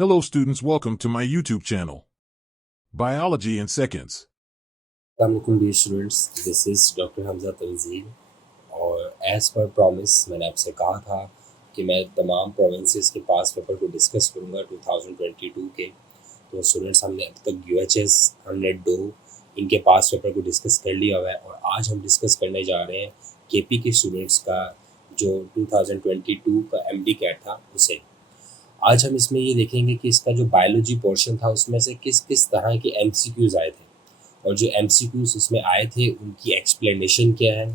Hello students, welcome to my YouTube channel, Biology in Seconds. अस्सलामुअलैकुम dear students, this is doctor Hamza Tanzeel. और as पर promise मैंने आपसे कहा था कि मैं तमाम प्रोविंसेस के पास पेपर को डिस्कस करूंगा 2022 के। तो स्टूडेंट्स, हमने अब तक UHS, हमने डो, इनके पास पेपर को डिस्कस कर लिया हुआ है। और आज हम डिस्कस करने जा रहे हैं KP के स्टूडेंट्स का जो 2022 का MD कैट था उसे। आज हम इसमें ये देखेंगे कि इसका जो बायोलॉजी पोर्शन था उसमें से किस किस तरह के MCQs आए थे, और जो MCQs उसमें आए थे उनकी एक्सप्लेनेशन क्या है,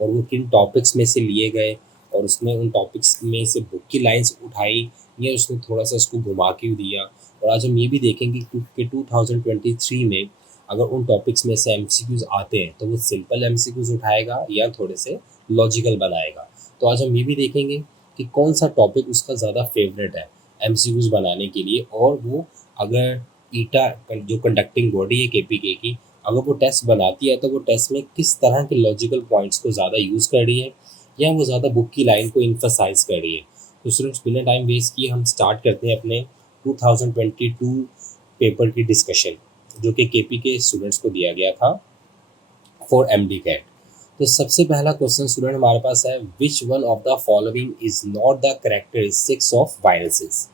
और वो किन टॉपिक्स में से लिए गए, और उसने उन टॉपिक्स में से बुक की लाइंस उठाई या उसने थोड़ा सा उसको घुमा के दिया। और आज हम ये भी देखेंगे कि 2023 में अगर उन टॉपिक्स में से MCQs आते हैं तो वो सिंपल MCQs उठाएगा या थोड़े से लॉजिकल बनाएगा। तो आज हम ये भी देखेंगे कि कौन सा टॉपिक उसका ज़्यादा फेवरेट है MCQs बनाने के लिए, और वो अगर ईटा जो कंडक्टिंग बॉडी है KPK की, अगर वो टेस्ट बनाती है तो वो टेस्ट में किस तरह के लॉजिकल पॉइंट्स को ज़्यादा यूज़ कर रही है या वो ज़्यादा बुक की लाइन को इन्फसाइज कर रही है। तो स्टूडेंट्स, बिना टाइम वेस्ट किए हम स्टार्ट करते हैं अपने 2022 पेपर की डिस्कशन, जो कि KP के स्टूडेंट्स को दिया गया था फॉर MD कैट। तो सबसे पहला क्वेश्चन स्टूडेंट हमारे पास है, which one of the following is not the characteristics of viruses.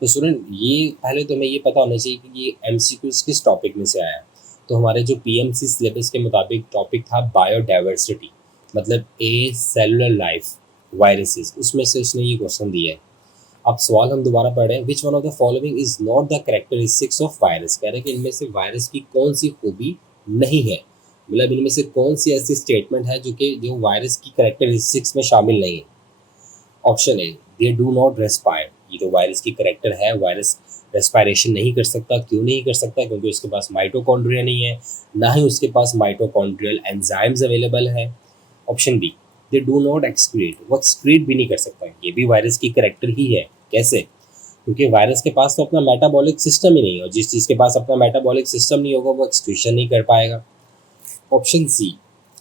तो स्टूडेंट, ये पहले तो हमें ये पता होना चाहिए कि ये MCQs किस टॉपिक में से आया। तो हमारे जो PMC सिलेबस के मुताबिक टॉपिक था बायोडाइवर्सिटी, मतलब ए सेलुलर लाइफ वायरसेस, उसमें से उसने ये क्वेश्चन दिया है। अब सवाल हम दोबारा पढ़ रहे हैं, विच one of the following is not the characteristics of virus. कह रहे हैं कि इनमें से वायरस की कौन सी खूबी नहीं है, मतलब इनमें से कौन सी ऐसी स्टेटमेंट है जो वायरस की कैरेक्टरिस्टिक्स में शामिल नहीं है। Option A, they do not respire. ये जो वायरस की कैरेक्टर है, वायरस रेस्पायरेशन नहीं कर सकता। क्यों नहीं कर सकता? क्योंकि उसके पास माइटोकॉन्ड्रिया नहीं है, ना ही उसके पास माइटोकॉन्ड्रियल एंजाइम्स अवेलेबल है। Option B, they do not excrete. वो एक्सक्रीट भी नहीं कर सकता। ये भी वायरस की कैरेक्टर ही है। कैसे? क्योंकि वायरस के पास तो अपना मेटाबॉलिक सिस्टम ही नहीं है, और जिस चीज़ के पास अपना मेटाबॉलिक सिस्टम नहीं होगा वो एक्सक्रीशन नहीं कर पाएगा। Option C,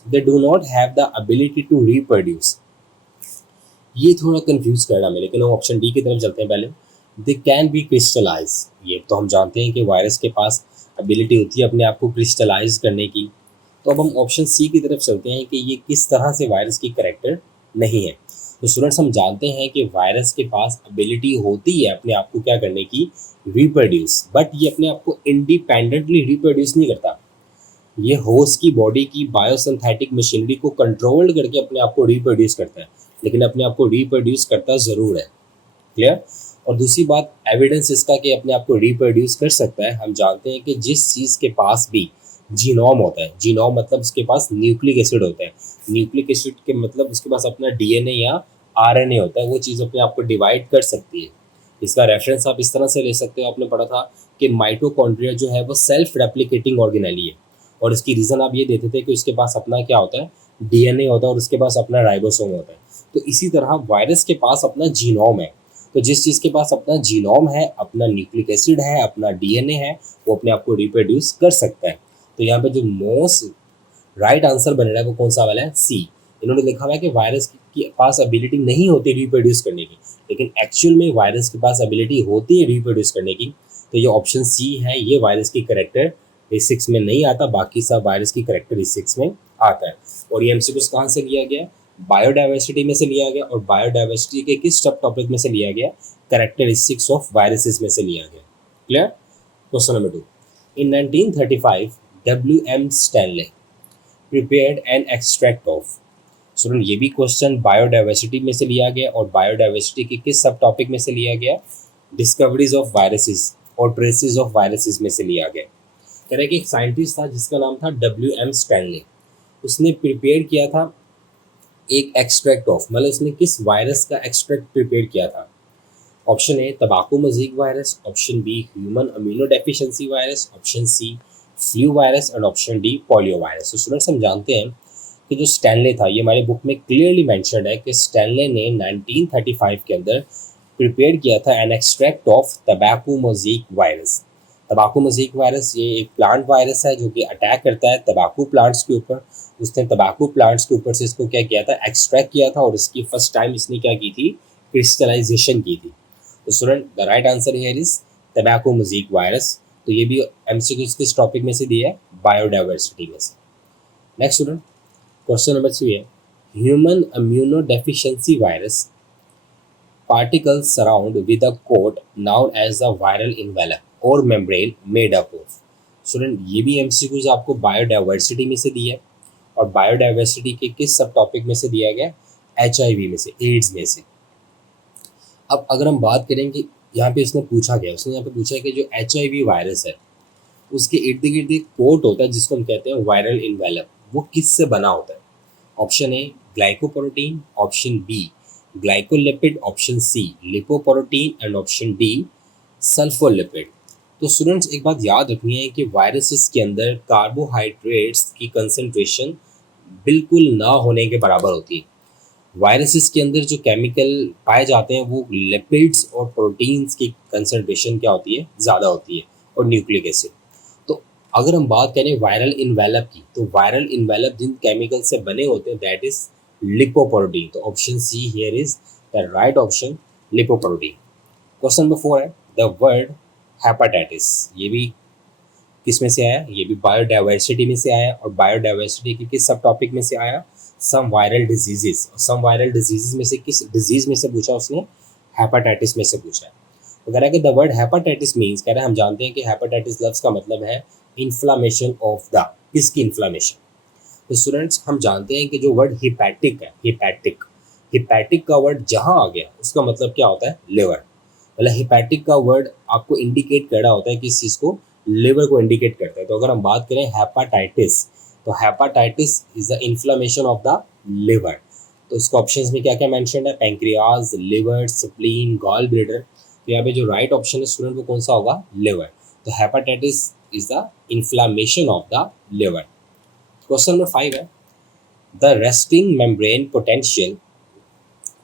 they do not have the ability to reproduce. ये थोड़ा कंफ्यूज कर रहा है, लेकिन हम ऑप्शन डी की तरफ चलते हैं पहले। They can be crystallise. ये तो हम जानते हैं कि वायरस के पास एबिलिटी होती है अपने आप को क्रिस्टलाइज करने की। तो अब हम ऑप्शन सी की तरफ चलते हैं कि ये किस तरह से वायरस की कैरेक्टर नहीं है। तो स्टूडेंट्स, हम जानते हैं कि वायरस के पास एबिलिटी होती है अपने आप को क्या करने की, रिप्रोड्यूस, बट ये अपने आप को इंडिपेंडेंटली रिप्रोड्यूस नहीं करता। ये होस्ट की बॉडी की बायोसिंथेटिक मशीनरी को कंट्रोल करके अपने आप को रिप्रोड्यूस करता है, लेकिन अपने आप को रिप्रोड्यूस करता ज़रूर है। क्लियर? और दूसरी बात, एविडेंस इसका कि अपने आप को रिप्रोड्यूस कर सकता है, हम जानते हैं कि जिस चीज़ के पास भी जीनोम होता है, जीनोम मतलब उसके पास न्यूक्लिक एसिड होता है, न्यूक्लिक एसिड के मतलब उसके पास अपना DNA या RNA होता है, वो चीज़ अपने आप को डिवाइड कर सकती है। इसका रेफरेंस आप इस तरह से ले सकते हो, आपने पढ़ा था कि माइटोकॉन्ड्रिया जो है वो सेल्फ रेप्लिकेटिंग ऑर्गेनेली है, और इसकी रीज़न आप ये देते थे कि उसके पास अपना क्या होता है, DNA होता है, और उसके पास अपना राइबोसोम होता है। तो इसी तरह वायरस के पास अपना जीनोम है। तो जिस चीज़ के पास अपना जीनोम है, अपना न्यूक्लिक एसिड है, अपना DNA है, वो अपने आप को रिप्रोड्यूस कर सकता है। तो यहाँ पे जो मोस्ट राइट आंसर बन रहा है वो कौन सा वाला है, सी। इन्होंने लिखा हुआ है कि वायरस के पास एबिलिटी नहीं होती रिप्रोड्यूस करने की, लेकिन एक्चुअल में वायरस के पास एबिलिटी होती है रिप्रोड्यूस करने की। तो ये ऑप्शन सी है, ये वायरस की कैरेक्टरिस्टिक्स में नहीं आता, बाकी सब वायरस की कैरेक्टरिस्टिक्स में आता है। और ये MCQs कहाँ से लिया गया? बायोडाइवर्सिटी में से लिया गया, और बायोडाइवर्सिटी के किस सब टॉपिक में से लिया गया? कैरेक्टरिस्टिक्स ऑफ वायरसेस में से लिया गया। Clear? Question number 2, in 1935 WM Stanley prepared an extract of। Student, ये भी क्वेश्चन बायोडाइवर्सिटी में से लिया गया, और बायोडाइवर्सिटी के किस सब टॉपिक में से लिया गया? डिस्कवरीज ऑफ वायरसेस और ट्रेसेस ऑफ वायरसेस में से लिया गया। कह रहे कि एक साइंटिस्ट था जिसका नाम था WM स्टैनले। उसने प्रिपेयर किया था एक एक्सट्रैक्ट ऑफ, मतलब उसने किस वायरस का एक्सट्रैक्ट प्रिपेयर किया था। ऑप्शन ए, तंबाकू mosaic virus. Option B, human immuno deficiency virus. Option C, flu virus. And option D, polio virus. तो स्टूडेंट्स, हम जानते हैं कि जो स्टैनले था, ये हमारी बुक में क्लियरली मेंशन्ड है कि स्टैनले ने 1935 के अंदर प्रिपेयर किया था एन एक्सट्रैक्ट ऑफ तंबाकू मजीक वायरस। तंबाकू मजीक वायरस ये एक प्लांट वायरस है जो कि अटैक करता है तंबाकू प्लांट्स के ऊपर। उसने तंबाकू प्लांट्स के ऊपर से इसको क्या किया था, एक्सट्रैक्ट किया था, और इसकी फर्स्ट टाइम इसने क्या की थी, क्रिस्टलाइजेशन की थी। तो student, the right answer here is tobacco mosaic virus, तो ये भी एमसीक्यूज किस टॉपिक में से दिया है, बायोडाइवर्सिटी में से। नेक्स्ट स्टूडेंट, क्वेश्चन नंबर 3 है human immunodeficiency virus particles surround with a coat known as the viral envelope or membrane made up of। Student ये भी एमसीक्यूज आपको बायोडाइवर्सिटी में से दिया है, और बायोडाइवर्सिटी के किस सब टॉपिक में से दिया गया, एचआईवी में से, एड्स में से। अब अगर हम बात करें कि यहाँ पे इसने पूछा गया, उसने यहाँ पे पूछा है कि जो एचआईवी वायरस है उसके इर्द गिर्द एक कोट होता है जिसको हम कहते हैं वायरल इन्वेलप, वो किससे बना होता है। Option A glycoprotein, option B glycolipid, option C lipoprotein and option D sulfolipid. तो स्टूडेंट्स एक बात याद रखनी है कि वायरसेस के अंदर कार्बोहाइड्रेट्स की कंसंट्रेशन बिल्कुल ना होने के बराबर होती है। वायरसेस के अंदर जो केमिकल पाए जाते हैं वो लिपिड्स और प्रोटीन्स की कंसंट्रेशन क्या होती है, ज़्यादा होती है, और न्यूक्लिक एसिड। तो अगर हम बात करें वायरल इन्वेलप की, तो वायरल इन्वेलप जिन केमिकल से बने होते हैं दैट इज लिपोप्रोटीन। तो option see here is the right option, lipoprotein. Question number 4 है द वर्ड हेपेटाइटिस, ये भी किस में से आया, ये भी बायोडाइवर्सिटी में से आया, और बायोडाइवर्सिटी के किस सब टॉपिक में से आया, सम वायरल डिजीजेस। सम वायरल डिजीजेस में से किस डिजीज में से पूछा उसने, हेपेटाइटिस में से पूछा है। तो कह रहा है कि द वर्ड हेपेटाइटिस मीन्स, कह रहा है हम जानते हैं कि हेपेटाइटिस लफ्ज़ का मतलब है इन्फ्लामेशन ऑफ द, किसकी इन्फ्लामेशन। तो स्टूडेंट्स हम जानते हैं कि जो वर्ड हिपैटिक है, हिपैटिक का वर्ड जहाँ आ गया उसका मतलब क्या होता है, लिवर। मतलब हिपैटिक का वर्ड आपको इंडिकेट कर रहा होता है किस चीज़ को, लिवर को इंडिकेट करता है। तो अगर हम बात करें हेपाटाइटिस, तो hepatitis is the inflammation of the liver. तो इसके ऑप्शंस में क्या क्या मेंशन है, pancreas, liver, spleen, gall bladder. तो यहाँ पे जो राइट ऑप्शन है स्टूडेंट वो कौन सा होगा, लिवर। तो hepatitis is the inflammation of the liver. Question number 5 है the resting membrane potential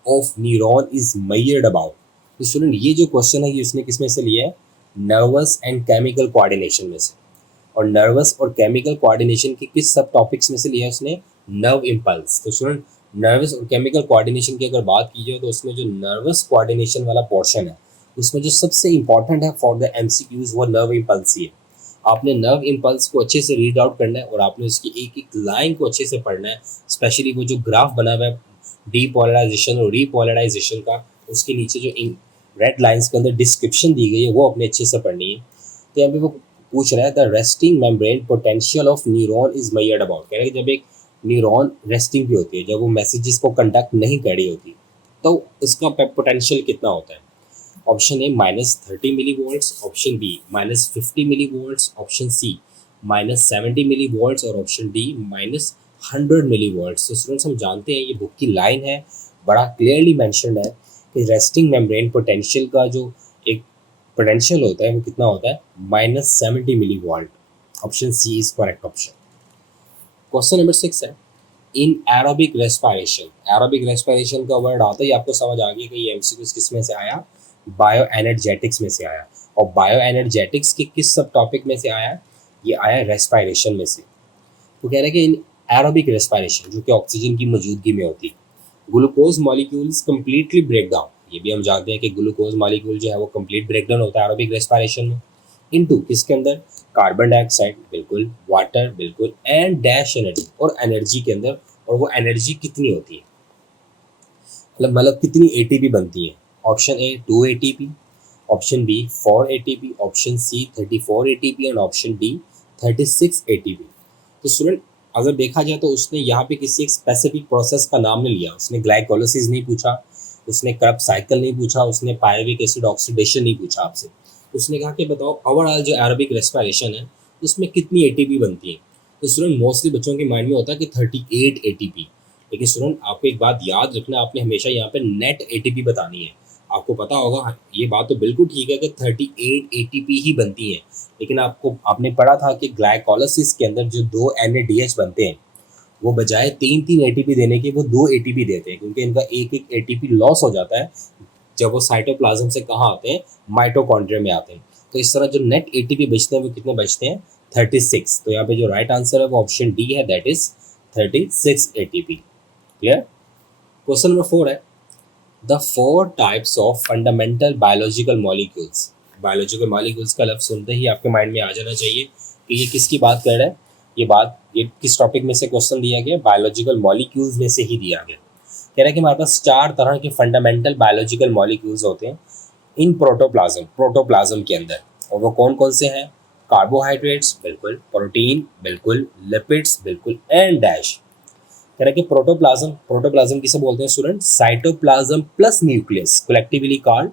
of neuron is measured about. तो स्टूडेंट ये जो क्वेश्चन है ये उसने किस में से लिया है, नर्वस एंड केमिकल कोऑर्डिनेशन में से। और नर्वस और केमिकल कोऑर्डिनेशन के किस सब टॉपिक्स में से लिया है उसने, नर्व इम्पल्स। तो स्टूडेंट नर्वस और केमिकल कोऑर्डिनेशन की अगर बात की जाए तो उसमें जो नर्वस कोऑर्डिनेशन वाला पोर्शन है उसमें जो सबसे इंपॉर्टेंट है फॉर द एमसीक्यूज वो नर्व इम्पल्स ही है। आपने नर्व इम्पल्स को अच्छे से रीड आउट करना है और आपने उसकी एक एक लाइन को अच्छे से पढ़ना है। स्पेशली वो जो ग्राफ बना हुआ है डीपोलराइजेशन और रीपोलराइजेशन का, उसके नीचे जो रेड लाइंस के अंदर डिस्क्रिप्शन दी गई है वो अपने अच्छे से पढ़नी है। तो यहाँ पे वो पूछ रहा है the resting membrane potential of neuron is measured about. कह रहे हैं जब एक न्यूरॉन रेस्टिंग पे होती है, जब वो मैसेजेस को कंडक्ट नहीं कर रही होती, तो इसका पोटेंशियल कितना होता है। Option A -30 milli volts, option B -50 milli volts, option C -70 milli volts, और ऑप्शन डी -100 मिली वोल्ट्स। तो स्टूडेंट्स हम जानते हैं ये बुक की लाइन है, बड़ा क्लियरली मैंशनड है कि रेस्टिंग मेम्ब्रेन पोटेंशियल का जो एक पोटेंशियल होता है वो कितना होता है, -70 milli volt. Option C is correct option. Question number 6 है in aerobic respiration. Aerobic respiration का वर्ड आता ही आपको समझ आ गया कि ये एमसीक्यूज किस में से आया, बायो एनर्जेटिक्स में से आया। और बायो एनर्जेटिक्स के किस सब टॉपिक में से आया, ये आया रेस्पिरेशन में से। तो कह रहे हैं कि इन एरोबिक रेस्पिरेशन जो कि ऑक्सीजन की मौजूदगी में होती है, glucose molecules completely break down. ये भी हम जानते हैं कि ग्लूकोज मॉलिक्यूल जो है वो कंप्लीट ब्रेक डाउन होता है एरोबिक रेस्पिरेशन में। इनटू किसके अंदर, कार्बन डाइऑक्साइड बिल्कुल, वाटर बिल्कुल, एंड डैश एनर्जी, और एनर्जी के अंदर। और वो एनर्जी कितनी होती है, मतलब कितनी एटीपी बनती है। Option A 2 ATP, option B 4 ATP, option C 34 ATP and option D 36 ATP. तो स्टूडेंट अगर देखा जाए तो उसने यहाँ पे किसी एक स्पेसिफिक प्रोसेस का नाम नहीं लिया। उसने ग्लाइकोलिसिस नहीं पूछा, उसने क्रब साइकिल नहीं पूछा, उसने पायरुविक एसिड ऑक्सीडेशन नहीं पूछा आपसे। उसने कहा कि बताओ ओवरऑल जो एरोबिक रेस्पिरेशन है उसमें कितनी एटीपी बनती है। तो स्टूडेंट मोस्टली बच्चों के माइंड में होता है कि 38 एटीपी। लेकिन स्टूडेंट आपको एक बात याद रखना, आपने हमेशा यहाँ पे नेट एटीपी बतानी है। आपको पता होगा ये बात तो बिल्कुल ठीक है कि 38 एटीपी ही बनती है, लेकिन आपने पढ़ा था कि ग्लाइकोलिसिस के अंदर जो 2 NADH बनते हैं वो बजाय 3 एटीपी देने के वो 2 एटीपी देते हैं, क्योंकि इनका एक एटीपी लॉस हो जाता है जब वो साइटोप्लाज्म से कहाँ आते हैं, माइटोकॉन्ड्रिया में आते हैं। तो इस तरह जो नेट एटीपी बचते हैं वो कितने बचते हैं, 36। तो यहाँ पे जो राइट आंसर है वो ऑप्शन डी है, that is 36 ATP. Clear. Question number 4 है the 4 types of fundamental biological molecules biological molecules का लफ्ज़ सुनते ही आपके माइंड में आ जाना चाहिए कि ये किसकी बात कर रहा है। ये किस टॉपिक में से क्वेश्चन दिया गया, बायोलॉजिकल मॉलिक्यूल्स में से ही दिया गया। कह रहा है कि हमारे पास 4 तरह के फंडामेंटल बायोलॉजिकल मॉलिक्यूल्स होते हैं इन प्रोटोप्लाज्म के अंदर, और वो कौन कौन से हैं? कार्बोहाइड्रेट्स बिल्कुल, प्रोटीन बिल्कुल, लिपिड्स बिल्कुल, एंड डैश। कह रहा है कि प्रोटोप्लाज्म किसे बोलते हैं student? Cytoplasm plus nucleus, collectively called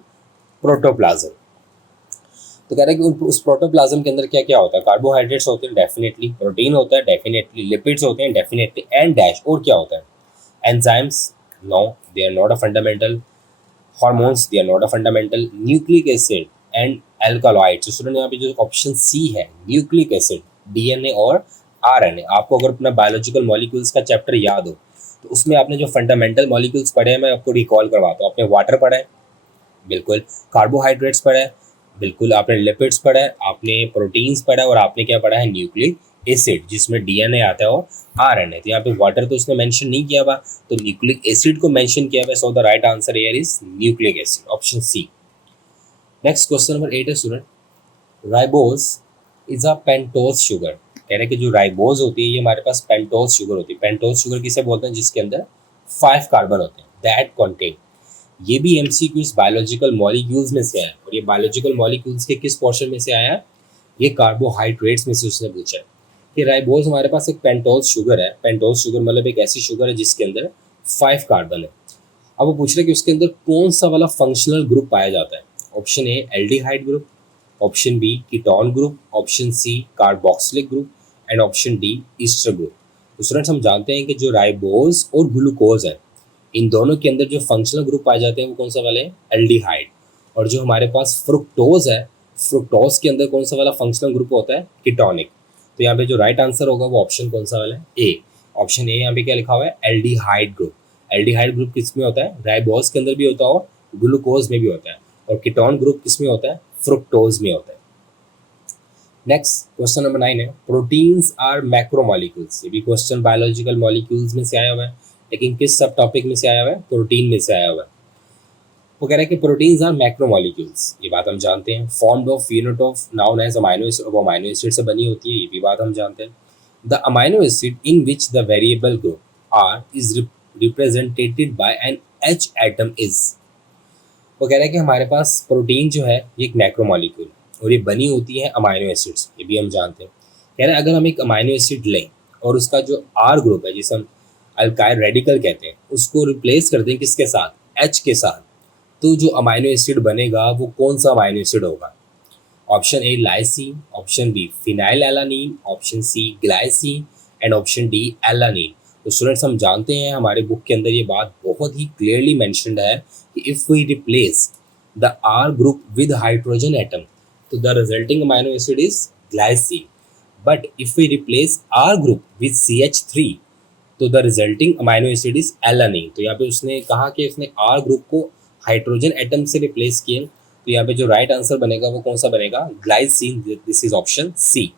protoplasm. तो कह रहा है कि उस प्रोटोप्लाज्म के अंदर क्या क्या होता है? कार्बोहाइड्रेट्स होते हैं डेफिनेटली, प्रोटीन होता है डेफिनेटली, लिपिड्स होते हैं डेफिनेटली, एंड डैश। और क्या होता है? Enzymes? No, they are not a fundamental. Hormones? They are not a fundamental. Nucleic acid and alkaloids. तो स्टूडेंट यहाँ पे जो ऑप्शन सी है, न्यूक्लिक एसिड, डीएनए और आरएनए। आपको अगर अपना बायोलॉजिकल मॉलिक्यूल्स का चैप्टर याद हो तो उसमें आपने जो फंडामेंटल मॉलिक्यूल्स पढ़े हैं, मैं आपको रिकॉल करवाता हूँ। आपने वाटर पढ़ा है बिल्कुल, कार्बोहाइड्रेट्स पढ़ा है बिल्कुल, आपने लिपिड्स पढ़ा है, आपने प्रोटीन्स पढ़ा है, और आपने क्या पढ़ा है? न्यूक्लिक एसिड, जिसमें डीएनए आता है और आरएनए। तो यहाँ पे वाटर तो उसने मेंशन नहीं किया हुआ, तो न्यूक्लिक एसिड को मेंशन किया हुआ। So the right answer here is nucleic acid, option C. Next question number 8 है student, ribose is a pentose sugar. कह रहे हैं कि जो राइबोज होती है ये हमारे पास पेंटोज शुगर होती है। पेंटोज शुगर किसे बोलते हैं? जिसके अंदर 5 कार्बन होते हैं, दैट कंटेन। ये भी एमसीक्यूज बायोलॉजिकल मॉलिक्यूल्स में से आया, और ये बायोलॉजिकल मॉलिक्यूल्स के किस पोर्शन में से आया? ये कार्बोहाइड्रेट्स में से उसने पूछा है कि राइबोज हमारे पास एक पेंटोज शुगर है। पेंटोज शुगर मतलब एक ऐसी शुगर है जिसके अंदर 5 कार्बन है। अब वो पूछ रहे कि उसके अंदर कौन सा वाला फंक्शनल ग्रुप पाया जाता है? Option A aldehyde group, option B ketone group, option C carboxylic group, and option D ester group. तो स्टूडेंट्स हम जानते हैं कि जो राइबोज और ग्लूकोज है, इन दोनों के अंदर जो फंक्शनल ग्रुप पाए जाते हैं वो कौन सा वाले हैं? एल्डिहाइड। और जो हमारे पास फ्रुक्टोज है, फ्रुक्टोज के अंदर कौन सा वाला फंक्शनल ग्रुप होता है? कीटोनिक। तो यहाँ पे जो राइट आंसर होगा वो ऑप्शन कौन सा वाला है? ए। ऑप्शन ए यहाँ पे क्या लिखा हुआ है? Aldehyde group. एल्डिहाइड ग्रुप किस में होता है? राइबोज के अंदर भी होता है और ग्लूकोज में भी होता है। और कीटोन ग्रुप किस में होता है? फ्रुक्टोज में होता है। नेक्स्ट क्वेश्चन नंबर 9 है, प्रोटीन्स आर मैक्रोमॉलिक्यूल्स। ये भी क्वेश्चन बायोलॉजिकल मॉलिक्यूल्स में से आया हुआ है, लेकिन किस सब टॉपिक में से आया हुआ है? प्रोटीन में से आया हुआ है। वो कह रहा है कि प्रोटीन्स आर मैक्रोमॉलिक्यूल्स, ये बात हम जानते हैं। Formed of unit of known as amino acid, वो अमाइनो एसिड से बनी होती है, ये भी बात हम जानते हैं। The amino acid in which the variable group R is represented by N H atom is. वो कह रहा है कि हमारे पास प्रोटीन जो है ये एक मैक्रोमॉलिक्यूल, और ये बनी होती है अमाइनो एसिड्स, ये भी हम जानते हैं। कह रहे हैं अगर हम एक अमाइनो एसिड लें और उसका जो आर ग्रुप है, जिसे हम अल्काइल रेडिकल कहते हैं, उसको रिप्लेस कर दें किसके साथ? एच के साथ, तो जो अमाइनो एसिड बनेगा वो कौन सा अमाइनो एसिड होगा? Option A lysine, option B phenylalanine, option C glycine, and option D alanine. तो स्टूडेंट्स हम जानते हैं हमारे बुक के अंदर ये बात बहुत ही क्लियरली मेंशन्ड है कि if we replace the R group with hydrogen atom, तो the resulting amino acid is glycine. But if we replace R group with CH3, तो the resulting amino acid is alanine. तो यहाँ पे उसने कहा कि उसने आर ग्रुप को हाइड्रोजन एटम से रिप्लेस किए, तो यहाँ पे जो राइट आंसर बनेगा वो कौन सा बनेगा? Glycine. This is option C.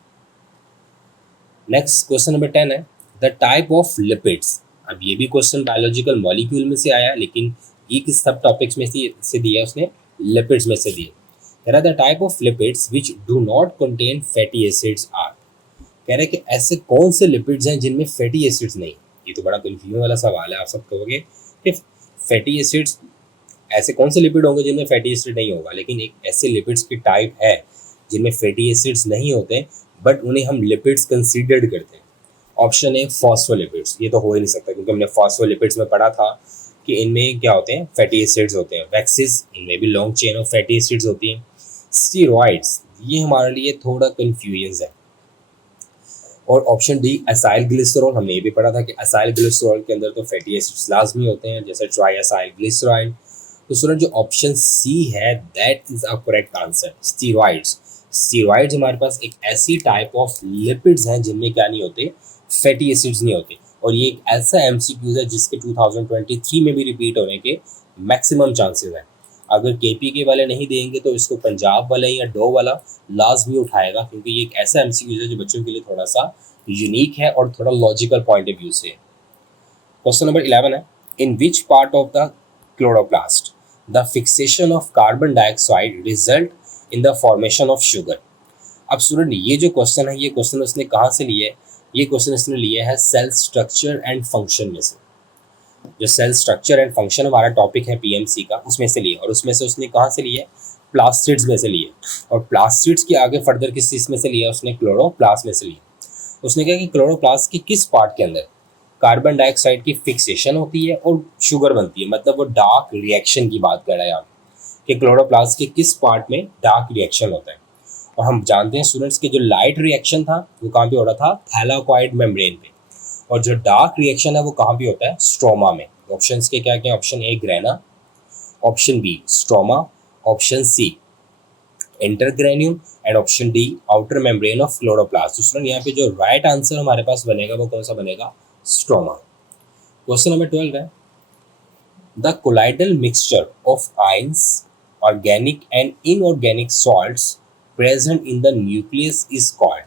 Next question number 10 है, द टाइप ऑफ लिपिड्स। अब ये भी क्वेश्चन बायोलॉजिकल मॉलिक्यूल में से आया, लेकिन ये किस सब टॉपिक्स में से दिया? उसने लिपिड्स में से दिए। कह रहा है the type of lipids which do not contain fatty acids are. कह रहे हैं कि ऐसे कौन से लिपिड्स हैं जिनमें फैटी एसिड्स नहीं? ये तो बड़ा कंफ्यूजन वाला सवाल है। आप सब कहोगे कि फैटी एसिड्स, ऐसे कौन से लिपिड होंगे जिनमें फैटी एसिड नहीं होगा? लेकिन एक ऐसे लिपिड्स की टाइप है जिनमें फैटी एसिड्स नहीं होते, बट उन्हें हम लिपिड्स कंसीडर्ड करते हैं। ऑप्शन ए फॉस्फोलिपिड्स। ये तो हो ही नहीं सकता, क्योंकि हमने फॉस्फोलिपिड्स में पढ़ा था कि इनमें क्या होते हैं? फैटी एसिड्स होते हैं। वैक्सीज, इनमें भी long chain of fatty acids होती हैं। स्टीरॉइड्स, ये हमारे लिए थोड़ा कन्फ्यूजन है। और ऑप्शन डी एसाइल ग्लिसरॉल, हमने ये भी पढ़ा था कि एसाइल ग्लिसरॉल के अंदर तो फैटी एसिड्स लाजमी होते हैं, जैसे ट्राई एसाइल ग्लिसराइड। तो स्टूडेंट जो ऑप्शन सी है that is a correct answer, steroids. Steroids हमारे पास एक ऐसी टाइप ऑफ लिपिड्स हैं जिनमें क्या नहीं होते? फैटी एसिड्स नहीं होते। और ये एक ऐसा एमसीक्यूज है जिसके 2023 में भी रिपीट होने के मैक्सिमम चांसेस हैं। अगर KPK वाले नहीं देंगे तो इसको पंजाब वाला या डो वाला लाजमी उठाएगा, क्योंकि ये एक ऐसा एमसीक्यूज है जो बच्चों के लिए थोड़ा सा यूनिक है और थोड़ा लॉजिकल पॉइंट ऑफ व्यू से। क्वेश्चन नंबर 11 है, in which part of the chloroplast the fixation of carbon dioxide result in the formation of sugar. अब स्टूडेंट ये जो क्वेश्चन है, ये क्वेश्चन उसने कहाँ से लिया है? ये क्वेश्चन उसने लिया है सेल स्ट्रक्चर एंड फंक्शन में से। जो सेल स्ट्रक्चर एंड फंक्शन हमारा टॉपिक है पीएमसी का, उसमें से लिया। और उसमें से उसने कहाँ से लिया है? प्लास्टिड्स में से लिए। और प्लास्टिड्स के आगे फर्दर किस चीज़ में से लिया? उसने क्लोरोप्लास्ट में से लिया। उसने कहा कि क्लोरोप्लास्ट के किस पार्ट के अंदर कार्बन डाइऑक्साइड की फिक्सेशन होती है और शुगर बनती है, मतलब वो डार्क रिएक्शन की बात कर रहा है यहाँ कि क्लोरोप्लास्ट के किस पार्ट में डार्क रिएक्शन होता है। और हम जानते हैं स्टूडेंट्स कि जो लाइट रिएक्शन था वो कहाँ पे हो रहा था? थैलाकॉइड मेम्ब्रेन पे। और जो डार्क रिएक्शन है वो कहाँ पे होता है? स्ट्रोमा में। ऑप्शंस के क्या क्या? Option A grana, option B stroma, option C intergranule and option D outer membrane of chloroplast. Student यहाँ पे जो राइट आंसर हमारे पास बनेगा वो कौन सा बनेगा? स्ट्रोमा। क्वेश्चन नंबर 12 है the colloidal mixture of ions, organic and inorganic salts present in the nucleus is called.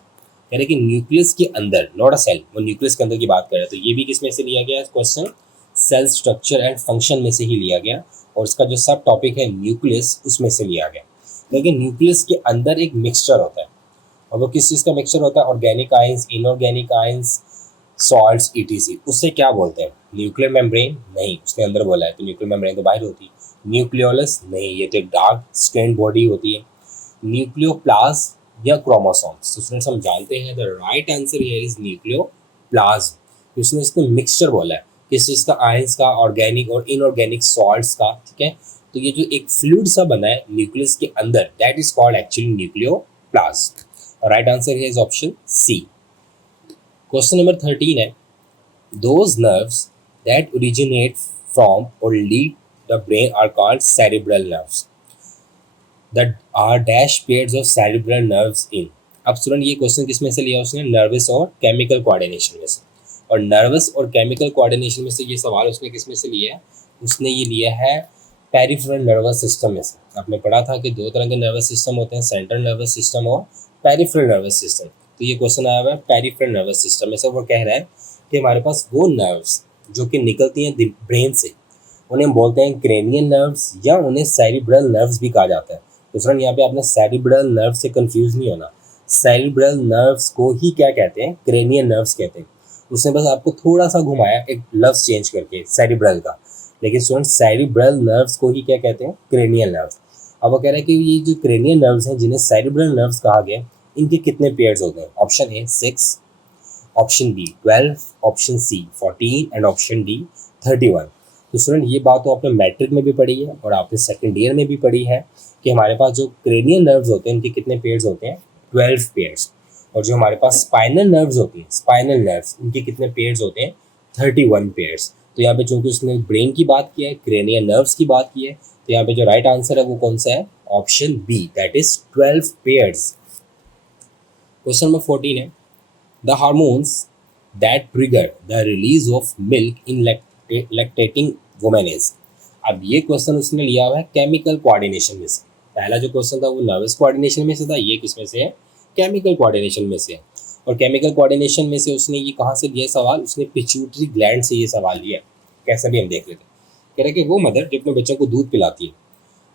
यानी कि न्यूक्लियस के अंदर, नॉट अ सेल, वो न्यूक्लियस के अंदर की बात कर रहे हैं। तो ये भी किस में से लिया गया क्वेश्चन? सेल स्ट्रक्चर एंड फंक्शन में से ही लिया गया। और इसका जो सब टॉपिक है न्यूक्लियस, उसमें से लिया गया। लेकिन न्यूक्लियस के अंदर एक मिक्सचर होता है, और वो किस चीज़ का मिक्सचर होता है? Organic ions, inorganic ions, salts, etc. उससे क्या बोलते हैं? Nuclear membrane? नहीं, उसने अंदर बोला है, तो न्यूक्लियर मेम्ब्रेन तो बाहर होती है। न्यूक्लियोलस? नहीं, ये तो डार्क स्ट्रेंड बॉडी होती है। न्यूक्लियोप्लाज्म या क्रोमोसोम्स? तो स्टूडेंट्स हम जानते हैं the right answer here is nucleoplasm. उसने इसको मिक्सचर बोला है, किस चीज़ का? आयंस का, ऑर्गेनिक और इनऑर्गेनिक सॉल्ट्स का। ठीक है, तो ये जो एक फ्लूइड सा बना है न्यूक्लियस के अंदर, that is called actually nucleoplasm. Right answer here is option C. Question number 13 है those nerves that originate from or lead the brain are called cerebral nerves that are dash pairs of cerebral nerves in। अब student ये question किस में से लिया? उसने nervous और chemical coordination में से। और नर्वस और केमिकल कोऑर्डिनेशन में से ये सवाल उसने किस में से लिया है? उसने ये लिया है पेरिफेरल नर्वस सिस्टम में से। आपने पढ़ा था कि दो तरह के नर्वस सिस्टम होते हैं, सेंट्रल नर्वस सिस्टम और पेरिफेरल नर्वस सिस्टम। तो ये क्वेश्चन आया हुआ है पेरिफेरल नर्वस सिस्टम में से। वो कह रहा है कि हमारे पास वो नर्व्स जो कि निकलती हैं ब्रेन से, उन्हें बोलते हैं क्रेनियल नर्व्स, या उन्हें सेरिब्रल नर्व्स भी कहा जाता है। तो फ्रेंड यहाँ पे आपने सेरिब्रल नर्व से कंफ्यूज नहीं होना। सेरिब्रल नर्व्स को ही क्या कहते हैं? क्रेनियल नर्व्स कहते हैं। उसने बस आपको थोड़ा सा घुमाया एक लफ्ज चेंज करके सेरिब्रल का, लेकिन स्टूडेंट सेरिब्रल नर्व्स को ही क्या कहते हैं? Cranial nerves. अब वो कह रहे हैं कि ये जो क्रेनियल नर्व्स हैं जिन्हें सेरिब्रल नर्व्स कहा गया, इनके कितने पेयर्स होते हैं? Option A 6, option B 12, option C 14 and option D 31। तो स्टूडेंट ये बात तो आपने मैट्रिक में भी पढ़ी है और आपने सेकेंड ईयर में भी पढ़ी है कि हमारे पास जो क्रेनियल नर्व्स होते हैं इनके कितने पेयर्स होते हैं? 12 पेयर्स। और जो हमारे पास स्पाइनल नर्व्स होती हैं, स्पाइनल नर्व्स, इनके कितने पेयर्स होते हैं? 31 पेयर्स। तो यहाँ पे चूंकि उसने ब्रेन की बात की है, क्रेनियल नर्व्स की बात की है, तो यहाँ पे जो राइट आंसर है वो कौन सा है? Option B, that is 12 pairs. Question number 14 है the hormones that trigger the release of milk in lactating women is। अब ये क्वेश्चन उसने लिया हुआ है केमिकल कोऑर्डिनेशन में से। पहला जो क्वेश्चन था वो नर्वस कोऑर्डिनेशन में से था, ये किस में से है? केमिकल कोऑर्डिनेशन में से है। और केमिकल कोऑर्डिनेशन में से उसने ये कहाँ से लिया सवाल? उसने पिट्यूटरी ग्लैंड से ये सवाल लिया। कैसे भी हम देख लेते हैं। कह रहे कि वो मदर जो अपने बच्चों को दूध पिलाती है,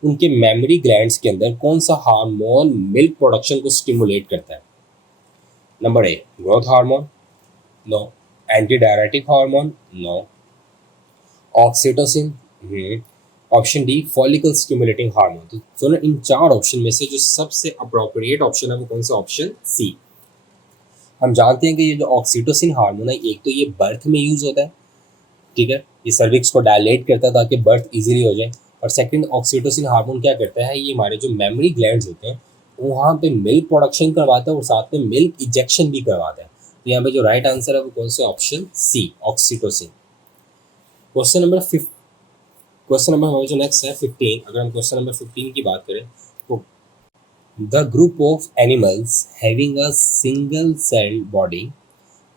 उनके मेमोरी ग्लैंड्स के अंदर कौन सा हार्मोन मिल्क प्रोडक्शन को स्टिमुलेट करता है? Number A growth hormone, no. Anti diuretic hormone, no. Oxytocin, option D follicle stimulating hormone. तो दोनों इन चार ऑप्शन में से जो सबसे अप्रोप्रिएट ऑप्शन है वो कौन सा? Option C. हम जानते हैं कि ये जो ऑक्सीटोसिन हार्मोन है, एक तो ये बर्थ में यूज होता है, ठीक है, ये सर्विक्स को डायलेट करता है ताकि बर्थ इजीली हो जाए। और सेकंड, ऑक्सीटोसिन हार्मोन क्या करता है? ये हमारे जो मेमोरी ग्लैंड्स होते हैं वहाँ पे मिल्क प्रोडक्शन करवाता है और साथ में मिल्क इजेक्शन भी करवाता है। तो यहाँ पे जो राइट आंसर है वो कौन सा? Option C, oxytocin. Question number हमारा जो नेक्स्ट है 15। अगर हम क्वेश्चन नंबर 15 की बात करें तो the group of animals having a single celled body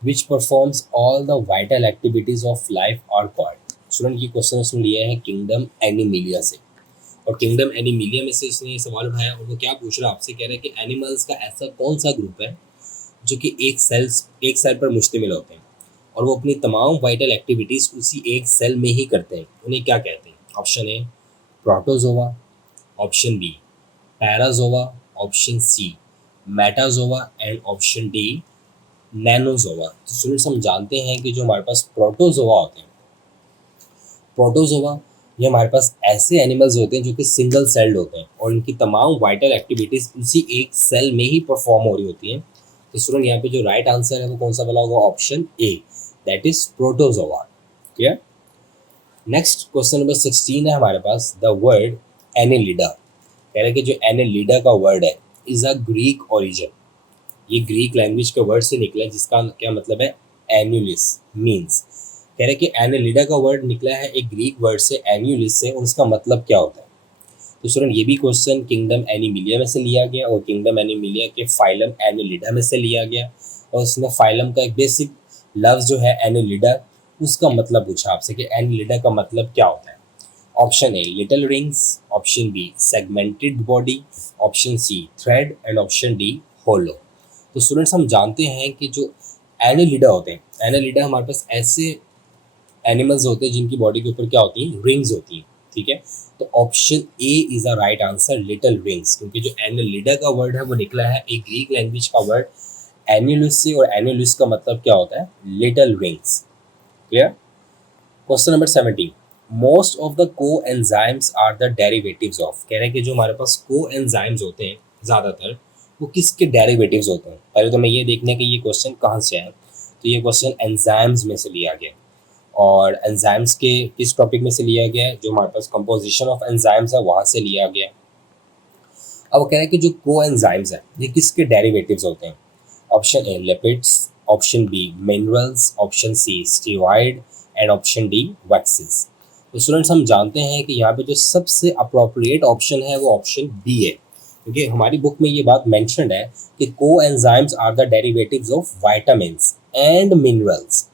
which performs all the vital activities of life are called. Student ये क्वेश्चन उसने लिया है किंगडम एनिमिलिया से। और किंगडम एनिमिलिया में से इसने सवाल उठाया और वो क्या पूछ रहा है आपसे? कह रहा है कि एनिमल्स का ऐसा कौन सा ग्रुप है जो कि एक सेल पर मुश्तमिल होते हैं और वो अपनी तमाम वाइटल एक्टिविटीज़ उसी एक सेल में ही करते हैं, उन्हें क्या कहते हैं? Option A protozoa, option B parazoa, option C metazoa and option D nanozoa. तो स्टूडेंट्स हम जानते हैं कि जो हमारे पास प्रोटोजोआ होते हैं, प्रोटोजोआ ये हमारे पास ऐसे एनिमल्स होते हैं जो कि सिंगल सेल्ड होते हैं और इनकी तमाम वाइटल एक्टिविटीज उसी एक सेल में ही परफॉर्म हो रही होती हैं। तो स्टूडेंट यहाँ पे जो राइट आंसर है वो कौन सा वाला होगा? Option A, that is protozoa. Clear? Next question number 16 है हमारे पास, द वर्ड एनेलिडा। कह रहे हैं कि जो एनेलिडा का वर्ड है इज अ ग्रीक ओरिजिन। ये ग्रीक लैंग्वेज के वर्ड से निकला है जिसका क्या मतलब है? एन्युलिस मीन्स। कह रहे कि एनेलिडा का वर्ड निकला है एक ग्रीक वर्ड से, एन्युलिस से, और उसका मतलब क्या होता है? तो स्टूडेंट ये भी क्वेश्चन किंगडम एनिमिलिया में से लिया गया और किंगडम एनिमिलिया के फाइलम एनेलिडा में से लिया गया, और उसमें फाइलम का एक बेसिक लफ्ज जो है एनेलिडा, उसका मतलब पूछा आपसे कि एनेलिडा का मतलब क्या होता है। Option A little rings, option B segmented body, option C thread and option D hollow. तो स्टूडेंट्स हम जानते हैं कि जो एनेलिडा होते हैं, एनेलिडा हमारे पास ऐसे एनिमल्स होते हैं जिनकी बॉडी के ऊपर क्या होती है? रिंग्स होती हैं। ठीक है, तो option A is a right answer, little rings, क्योंकि जो एनेलिडा का वर्ड है वो निकला है एक ग्रीक लैंग्वेज का वर्ड एन्युलस से, और एन्युलस का मतलब क्या होता है? Little rings. Clear? Question number 17, most of the को enzymes are the derivatives of. कह रहे हैं कि जो हमारे पास को एंजाइम्स होते हैं ज़्यादातर वो किसके डेरिवेटिव्स होते हैं? पहले तो मैं ये देखने कि ये क्वेश्चन कहाँ से आया। तो ये क्वेश्चन एंजाइम्स में से लिया गया, और एंजाइम्स के किस टॉपिक में से लिया गया है? जो हमारे पास कंपोजिशन ऑफ एंजाइम्स है वहाँ से लिया गया। अब वो कह रहे हैं कि जो को एंजाइम्स है ये किसके डेरिवेटिव्स होते हैं? Option A lipids, option B minerals, option C steroid and option D waxes. तो स्टूडेंट्स हम जानते हैं कि यहाँ पे जो सबसे अप्रोप्रिएट ऑप्शन है वो ऑप्शन बी है, क्योंकि हमारी बुक में ये बात मेंशन्ड है कि को enzymes are the derivatives of vitamins and minerals.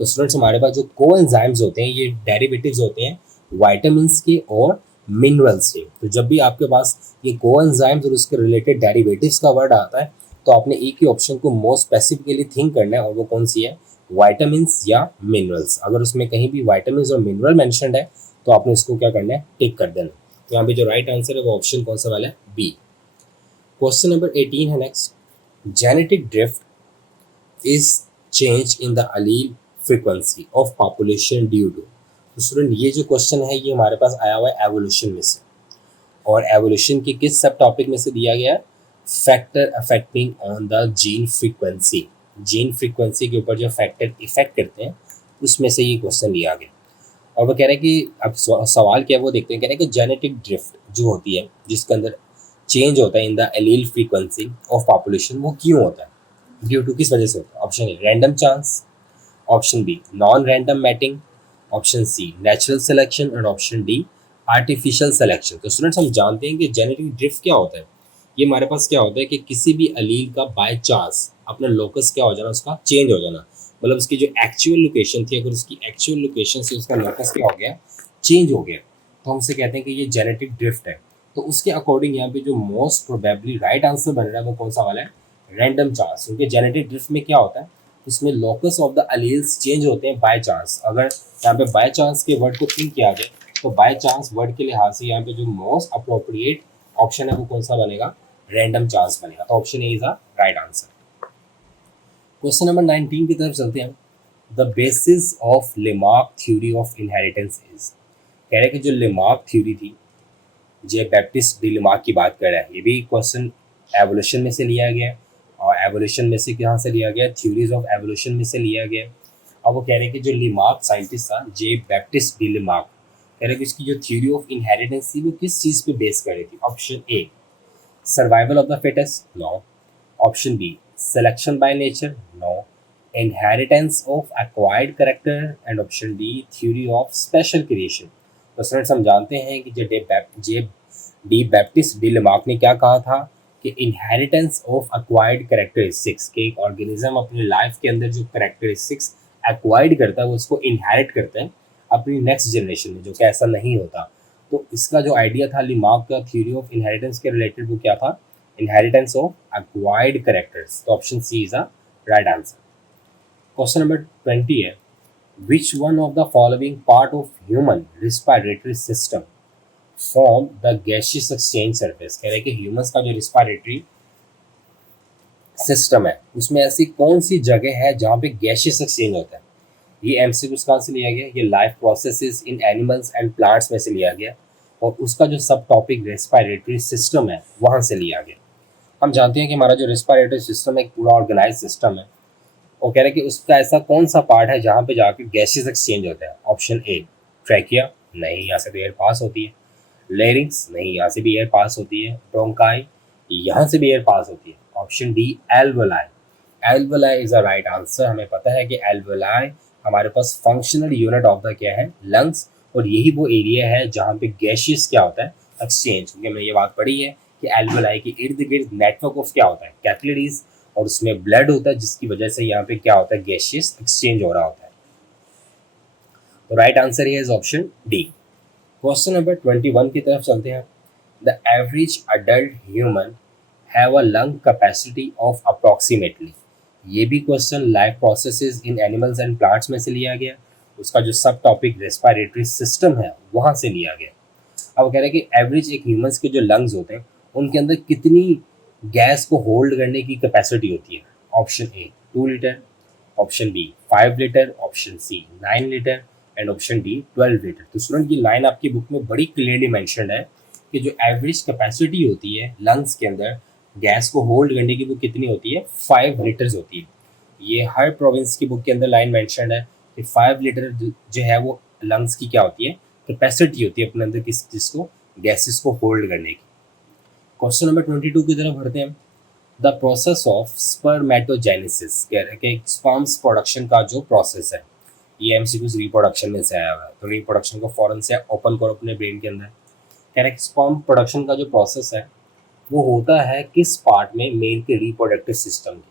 तो स्टूडेंट्स हमारे पास जो को एंजाइम्स होते हैं ये डेरिवेटिव्स होते हैं विटामिन्स के और मिनरल्स के। तो जब भी आपके पास ये को एंजाइम्स और उसके रिलेटेड डेरिवेटिव्स का वर्ड आता है तो आपने एक ही ऑप्शन को मोस्ट स्पेसिफिकली थिंक करना है, और वो कौन सी है? विटामिन्स या मिनरल्स। अगर उसमें कहीं भी विटामिन्स और मिनरल मेंशन्ड है तो आपने इसको क्या करना है? टिक कर देना। तो यहाँ पे जो राइट आंसर है वो ऑप्शन कौन सा वाला है? बी। क्वेश्चन नंबर 18 है next, genetic drift is change in the allele frequency of population due to. तो स्टूडेंट ये जो क्वेश्चन है ये हमारे पास आया हुआ है एवोल्यूशन में से, और एवोल्यूशन के किस सब टॉपिक में से दिया गया है? Factor affecting on the gene frequency. Gene frequency के ऊपर जो फैक्टर इफेक्ट करते हैं उसमें से ये क्वेश्चन लिया गया। और वो कह रहे हैं कि अब सवाल क्या है वो देखते हैं। कह रहे हैं कि जेनेटिक ड्रिफ्ट जो होती है जिसके अंदर चेंज होता है in the allele frequency of population, वो क्यों होता है? ड्यू टू किस वजह से होता है? Option A random chance, option B non random mating, option C natural selection and option D artificial selection. तो स्टूडेंट्स हम जानते हैं कि जेनेटिक ड्रिफ्ट क्या होता है। ये हमारे पास क्या होता है कि किसी भी अलील का बाय चांस अपना लोकस क्या हो जाना, उसका चेंज हो जाना, मतलब उसकी जो एक्चुअल लोकेशन थी अगर उसकी एक्चुअल लोकेशन से उसका लोकस क्या हो गया? चेंज हो गया, तो हम उसे कहते हैं कि ये जेनेटिक ड्रिफ्ट है। तो उसके अकॉर्डिंग यहाँ पे जो मोस्ट प्रोबेबली राइट आंसर बन रहा है वो कौन सा वाला है? Random chance. क्योंकि जेनेटिक ड्रिफ्ट में क्या होता है? उसमें locus of the alleles change होते हैं बाय चांस। अगर यहाँ पे बाय चांस के वर्ड को थिंक किया जाए तो बाय चांस वर्ड के लिहाज से यहाँ पे जो मोस्ट अप्रोप्रिएट ऑप्शन है वो कौन सा बनेगा? रैंडम चांस बनेगा। तो option A is the right answer. Question number 19 की तरफ चलते हैं। The basis of Lamarck theory of inheritance is. कह रहे हैं कि जो लेमार्क थ्योरी थी, जे बैप्टिस्ट डी लेमार्क की बात कर रहा है, ये भी क्वेश्चन एवोल्यूशन में से लिया गया है, और एवोल्यूशन में से कहाँ से लिया गया? थ्योरीज ऑफ एवोल्यूशन में से लिया गया। अब वो कह रहे हैं कि जो लेमार्क साइंटिस्ट था, जे बैप्टिस्ट डी लेमार्क, कह रहे हैं कि इसकी जो थ्योरी ऑफ इनहेरिटेंस थी वो किस चीज़ पे बेस कर रही थी? Option A survival of the fittest, no. Option B selection by nature, no. Inheritance of acquired character, and option D theory of special creation. तो स्टूडेंट्स हम जानते हैं कि J de Baptiste de Lamarck ने क्या कहा था कि इनहेरिटेंस ऑफ एक्वायर्ड करेक्टरिस्टिक्स, के एक ऑर्गेनिज्म अपनी लाइफ के अंदर जो करेक्टरिस्टिक्स एक्वायर्ड करता है वो उसको इनहेरिट करता है अपनी नेक्स्ट जनरेशन में, जो कि ऐसा नहीं होता। तो इसका जो आइडिया था लेमार्क का थ्योरी ऑफ इनहेरिटेंस के रिलेटेड वो क्या था? Inheritance of acquired characters. तो option C is the right answer. Question number 20 है, which one of the following part of human respiratory system form the gaseous exchange surface. कह रहे हैं कि ह्यूमंस का जो रिस्पायरेटरी सिस्टम है उसमें ऐसी कौन सी जगह है जहाँ पे गैसियस एक्सचेंज होता है। ये एमसीक्यू कहाँ से लिया गया, ये life processes in animals and plants में से लिया गया और उसका जो सब टॉपिक रेस्पिरेटरी सिस्टम है वहाँ से लिया गया। हम जानते हैं कि हमारा जो रेस्पिरेटरी सिस्टम है एक पूरा ऑर्गेनाइज सिस्टम है। वो कह रहे हैं कि उसका ऐसा कौन सा पार्ट है जहाँ पे जाके गैसेस एक्सचेंज होता है। ऑप्शन ए ट्रैकिया, नहीं यहाँ से भी एयर पास होती है। लेरिंग्स, नहीं यहाँ से भी एयर पास होती है। ब्रोंकाई, यहाँ से भी एयर पास होती है। Option D alveoli, alveoli is the right answer. हमें पता है कि एल्वोलाई हमारे पास फंक्शनल यूनिट ऑफ द क्या है, लंग्स, और यही वो एरिया है जहाँ पे गैशियस क्या होता है, एक्सचेंज। क्योंकि हमने ये बात पढ़ी है कि एल्वोलाई के इर्द गिर्द नेटवर्क ऑफ क्या होता है, कैपिलरीज, और उसमें ब्लड होता है जिसकी वजह से यहाँ पे क्या होता है, गैशियस एक्सचेंज हो रहा होता है। तो right answer is option D. Question number 21 की तरफ चलते हैं। The average adult human have a lung capacity of approximately. ये भी question life processes in animals and plants में से लिया गया। उसका जो सब टॉपिक रेस्पिरेटरी सिस्टम है वहाँ से लिया गया। अब कह रहे हैं कि एवरेज एक ह्यूमंस के जो लंग्स होते हैं उनके अंदर कितनी गैस को होल्ड करने की कैपेसिटी होती है। Option A 2 litre, option B 5 litre, option C 9 litre and option D 12 litre. तो स्टूडेंट ये लाइन आपकी बुक में बड़ी क्लियरली मेंशन्ड है कि जो एवरेज कैपेसिटी होती है लंग्स के अंदर गैस को होल्ड करने की वो कितनी होती है, 5 लीटर्स होती है। ये हर प्रोविंस की बुक के अंदर लाइन मेंशन्ड है कि 5 लीटर जो है वो लंग्स की क्या होती है, कैपेसिटी होती है अपने अंदर किस चीज़ को, गैसेस को होल्ड करने की। क्वेश्चन नंबर 22 की तरफ बढ़ते हैं। द प्रोसेस ऑफ स्पर्मेटोजेनेसिस, कह रहे हैं कि स्पर्म्स प्रोडक्शन का जो प्रोसेस है, ये एमसीक्यूज रिप्रोडक्शन में से आया हुआ है। तो रिप्रोडक्शन को फौरन से ओपन करो अपने ब्रेन के अंदर। कह रहे हैं स्पर्म प्रोडक्शन का जो प्रोसेस है वो होता है किस पार्ट में, मेल के रिप्रोडक्टिव सिस्टम की।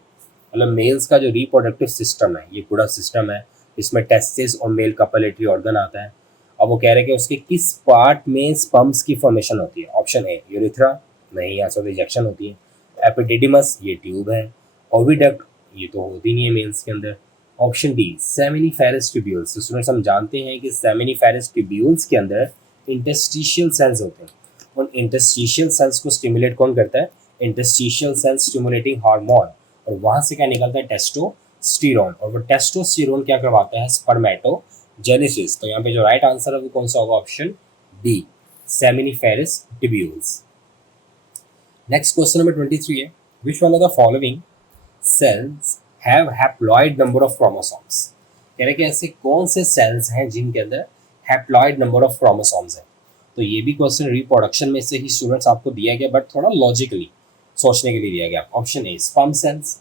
मतलब मेल्स का जो रिप्रोडक्टिव सिस्टम है ये पूरा सिस्टम है, इसमें टेस्टिस और मेल कपलेटरी ऑर्गन आता है। अब वो कह रहे हैं कि उसके किस पार्ट में स्पर्म्स की फॉर्मेशन होती है। ऑप्शन ए यूरिथ्रा, नहीं यहाँ से रिजेक्शन होती है। एपिडिडिमस, ये ट्यूब है। ओविडक्ट, ये तो होती नहीं है मेल्स के अंदर। Option D seminiferous tubules. तो स्टूडेंट्स हम जानते हैं कि सेमिनिफेरस ट्यूब्यूल्स के अंदर इंटरस्टिशियल सेल्स होते हैं। उन इंटरस्टिशियल सेल्स को स्टिमुलेट कौन करता है, इंटरस्टिशियल सेल स्टिमुलेटिंग हार्मोन, और वहां से क्या निकलता है, टेस्टोस्टेरोन, और वो टेस्टोस्टेरोन क्या करवाता है, स्पर्मेटोजेनेसिस। तो यहाँ पे जो राइट आंसर है वो कौन सा होगा, option D seminiferous tubules. Next question number 23 है, which one of the following cells have haploid number of chromosomes. कह रहे हैं कि ऐसे कौन से सेल्स हैं जिनके अंदर हैप्लॉइड नंबर ऑफ क्रोमोसोम्स है। तो ये भी क्वेश्चन रिप्रोडक्शन में से ही स्टूडेंट्स आपको दिया गया, बट थोड़ा लॉजिकली सोचने के लिए दिया गया। Option A sperm cells,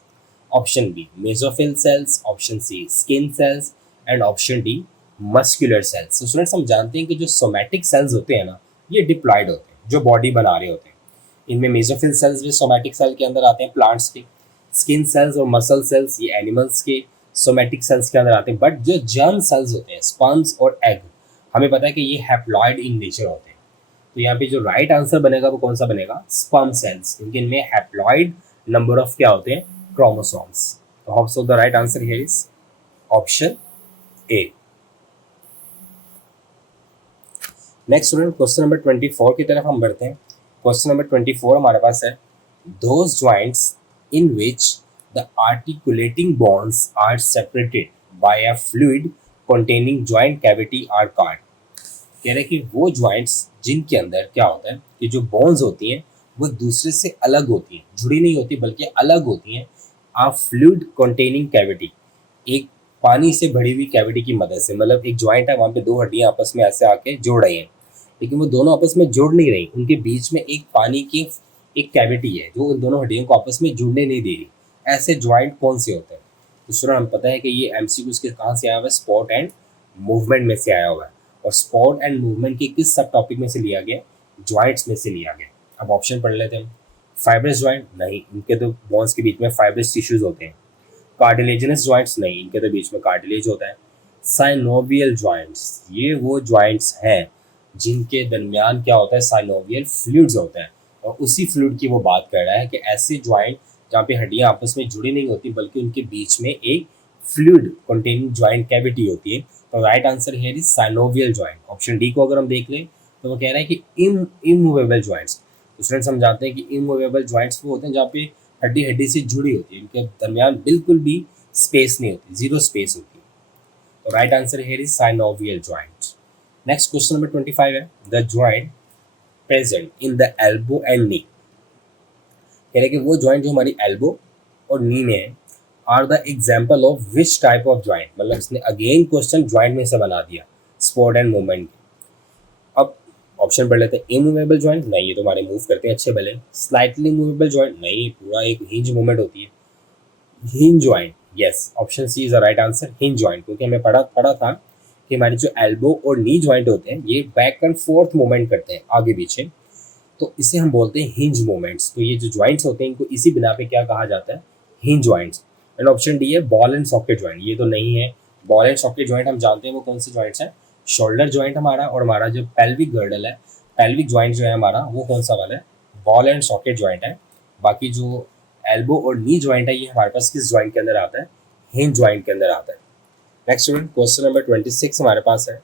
option B mesophyll cells, option C skin cells and option D muscular cells. तो स्टूडेंट्स हम जानते हैं कि जो सोमैटिक सेल्स होते हैं ना, ये डिप्लॉयड होते हैं, जो बॉडी बना रहे होते हैं। इनमें मेसोफिल सेल्स भी सोमैटिक सेल के अंदर आते हैं प्लांट्स के। स्किन सेल्स और मसल सेल्स ये एनिमल्स के सोमैटिक सेल्स के अंदर आते हैं। बट जो जर्म सेल्स होते हैं, स्पर्म्स और एग, हमें पता है कि ये हैप्लॉइड इन नेचर होते हैं। तो यहाँ पे जो राइट आंसर बनेगा वो कौन सा बनेगा, स्पर्म सेल्स, क्योंकि इनमें हैप्लॉइड नंबर ऑफ क्या होते हैं, क्रोमोसोम्स। तो hopes of the right answer here is option A. Next student question number 24 की तरफ हम बढ़ते हैं। क्वेश्चन नंबर 24 हमारे पास है, those joints in which the articulating bonds are separated by a fluid containing joint cavity are called। कह रहे हैं कि वो joints जिनके अंदर क्या होता है कि जो bonds होती हैं वो दूसरे से अलग होती हैं, जुड़ी नहीं होती बल्कि अलग होती हैं। a fluid containing cavity, एक पानी से भरी हुई कैविटी की मदद से। मतलब एक जॉइंट है, वहाँ पे दो हड्डियाँ आपस में ऐसे आके जुड़ रही हैं, लेकिन वो दोनों आपस में जुड़ नहीं रही, उनके बीच में एक पानी की एक कैविटी है जो उन दोनों हड्डियों को आपस में जुड़ने नहीं दे रही। ऐसे जॉइंट कौन से होते हैं। तो स्टूडेंट हम पता है कि ये एमसीक्यूज के कहाँ से आया हुआ है, स्पोर्ट एंड मूवमेंट में से आया हुआ है। और स्पोर्ट एंड मूवमेंट के किस सब टॉपिक में से लिया गया, जॉइंट्स में से लिया गया। अब ऑप्शन पढ़ लेते हैं। फाइब्रस जॉइंट, नहीं, इनके तो बोन्स के बीच में फाइब्रस टिश्यूज होते हैं। कार्टिलेजिनस जॉइंट्स, नहीं, इनके तो बीच में कार्टिलेज होता है। साइनोवियल जॉइंट्स, ये वो जॉइंट्स हैं जिनके दरमियान क्या होता है, साइनोवियल फ्लूइड्स होते हैं। और उसी फ्लूइड की वो बात कर रहा है कि ऐसे जॉइंट जहाँ पे हड्डियाँ आपस में जुड़ी नहीं होती बल्कि उनके बीच में एक फ्लूइड कंटेनिंग जॉइंट कैविटी होती है। तो right answer here is synovial joint. Option D को अगर हम देख लें तो वो कह रहा है कि इमूवेबल जॉइंट्स। तो स्टूडेंट्स हम जानते हैं कि इमूवेबल जॉइंट्स वो होते हैं जहाँ पे हड्डी हड्डी से जुड़ी होती है, इनके दरमियान बिल्कुल भी स्पेस नहीं होती, जीरो स्पेस होती है। तो right answer here is synovial joint. Next question number 25 है, the joint present in the elbow and नी। कह रहे हैं कि वो जॉइंट जो हमारी एल्बो और नी में है, are the example of which type of joint. मतलब इसने अगेन क्वेश्चन जॉइंट में से बना दिया, स्पोर्ट एंड मूवमेंट। अब ऑप्शन पढ़ लेते हैं। इमूवेबल जॉइंट, नहीं ये तो हमारे मूव करते हैं अच्छे भले। स्लाइटली मूवेबल जॉइंट, नहीं पूरा एक हिंज मूवमेंट होती है। Hinge joint, yes option C is the right answer, hinge joint. क्योंकि हमें पढ़ा था कि हमारी जो एल्बो और नी जॉइंट होते हैं ये बैक एंड फोर्थ मूवमेंट करते हैं, आगे पीछे, तो इसे हम बोलते हैं हिंज मूवमेंट्स। तो ये जो जॉइंट्स होते हैं इनको इसी बिना पे क्या कहा जाता है, hinge joints. And option D है बॉल एंड सॉकेट जॉइंट, ये तो नहीं है। बॉल एंड सॉकेट जॉइंट हम जानते हैं वो कौन से जॉइंट्स हैं, शोल्डर जॉइंट हमारा, और हमारा जो पेल्विक गर्डल है, पेल्विक जॉइंट जो है हमारा वो कौन सा वाला है, बॉल एंड सॉकेट जॉइंट है। बाकी जो एल्बो और नी जॉइंट है ये हमारे पास किस जॉइंट के अंदर आता है, हिंज जॉइंट के अंदर आता है। नेक्स्ट स्टूडेंट क्वेश्चन नंबर 26 हमारे पास है,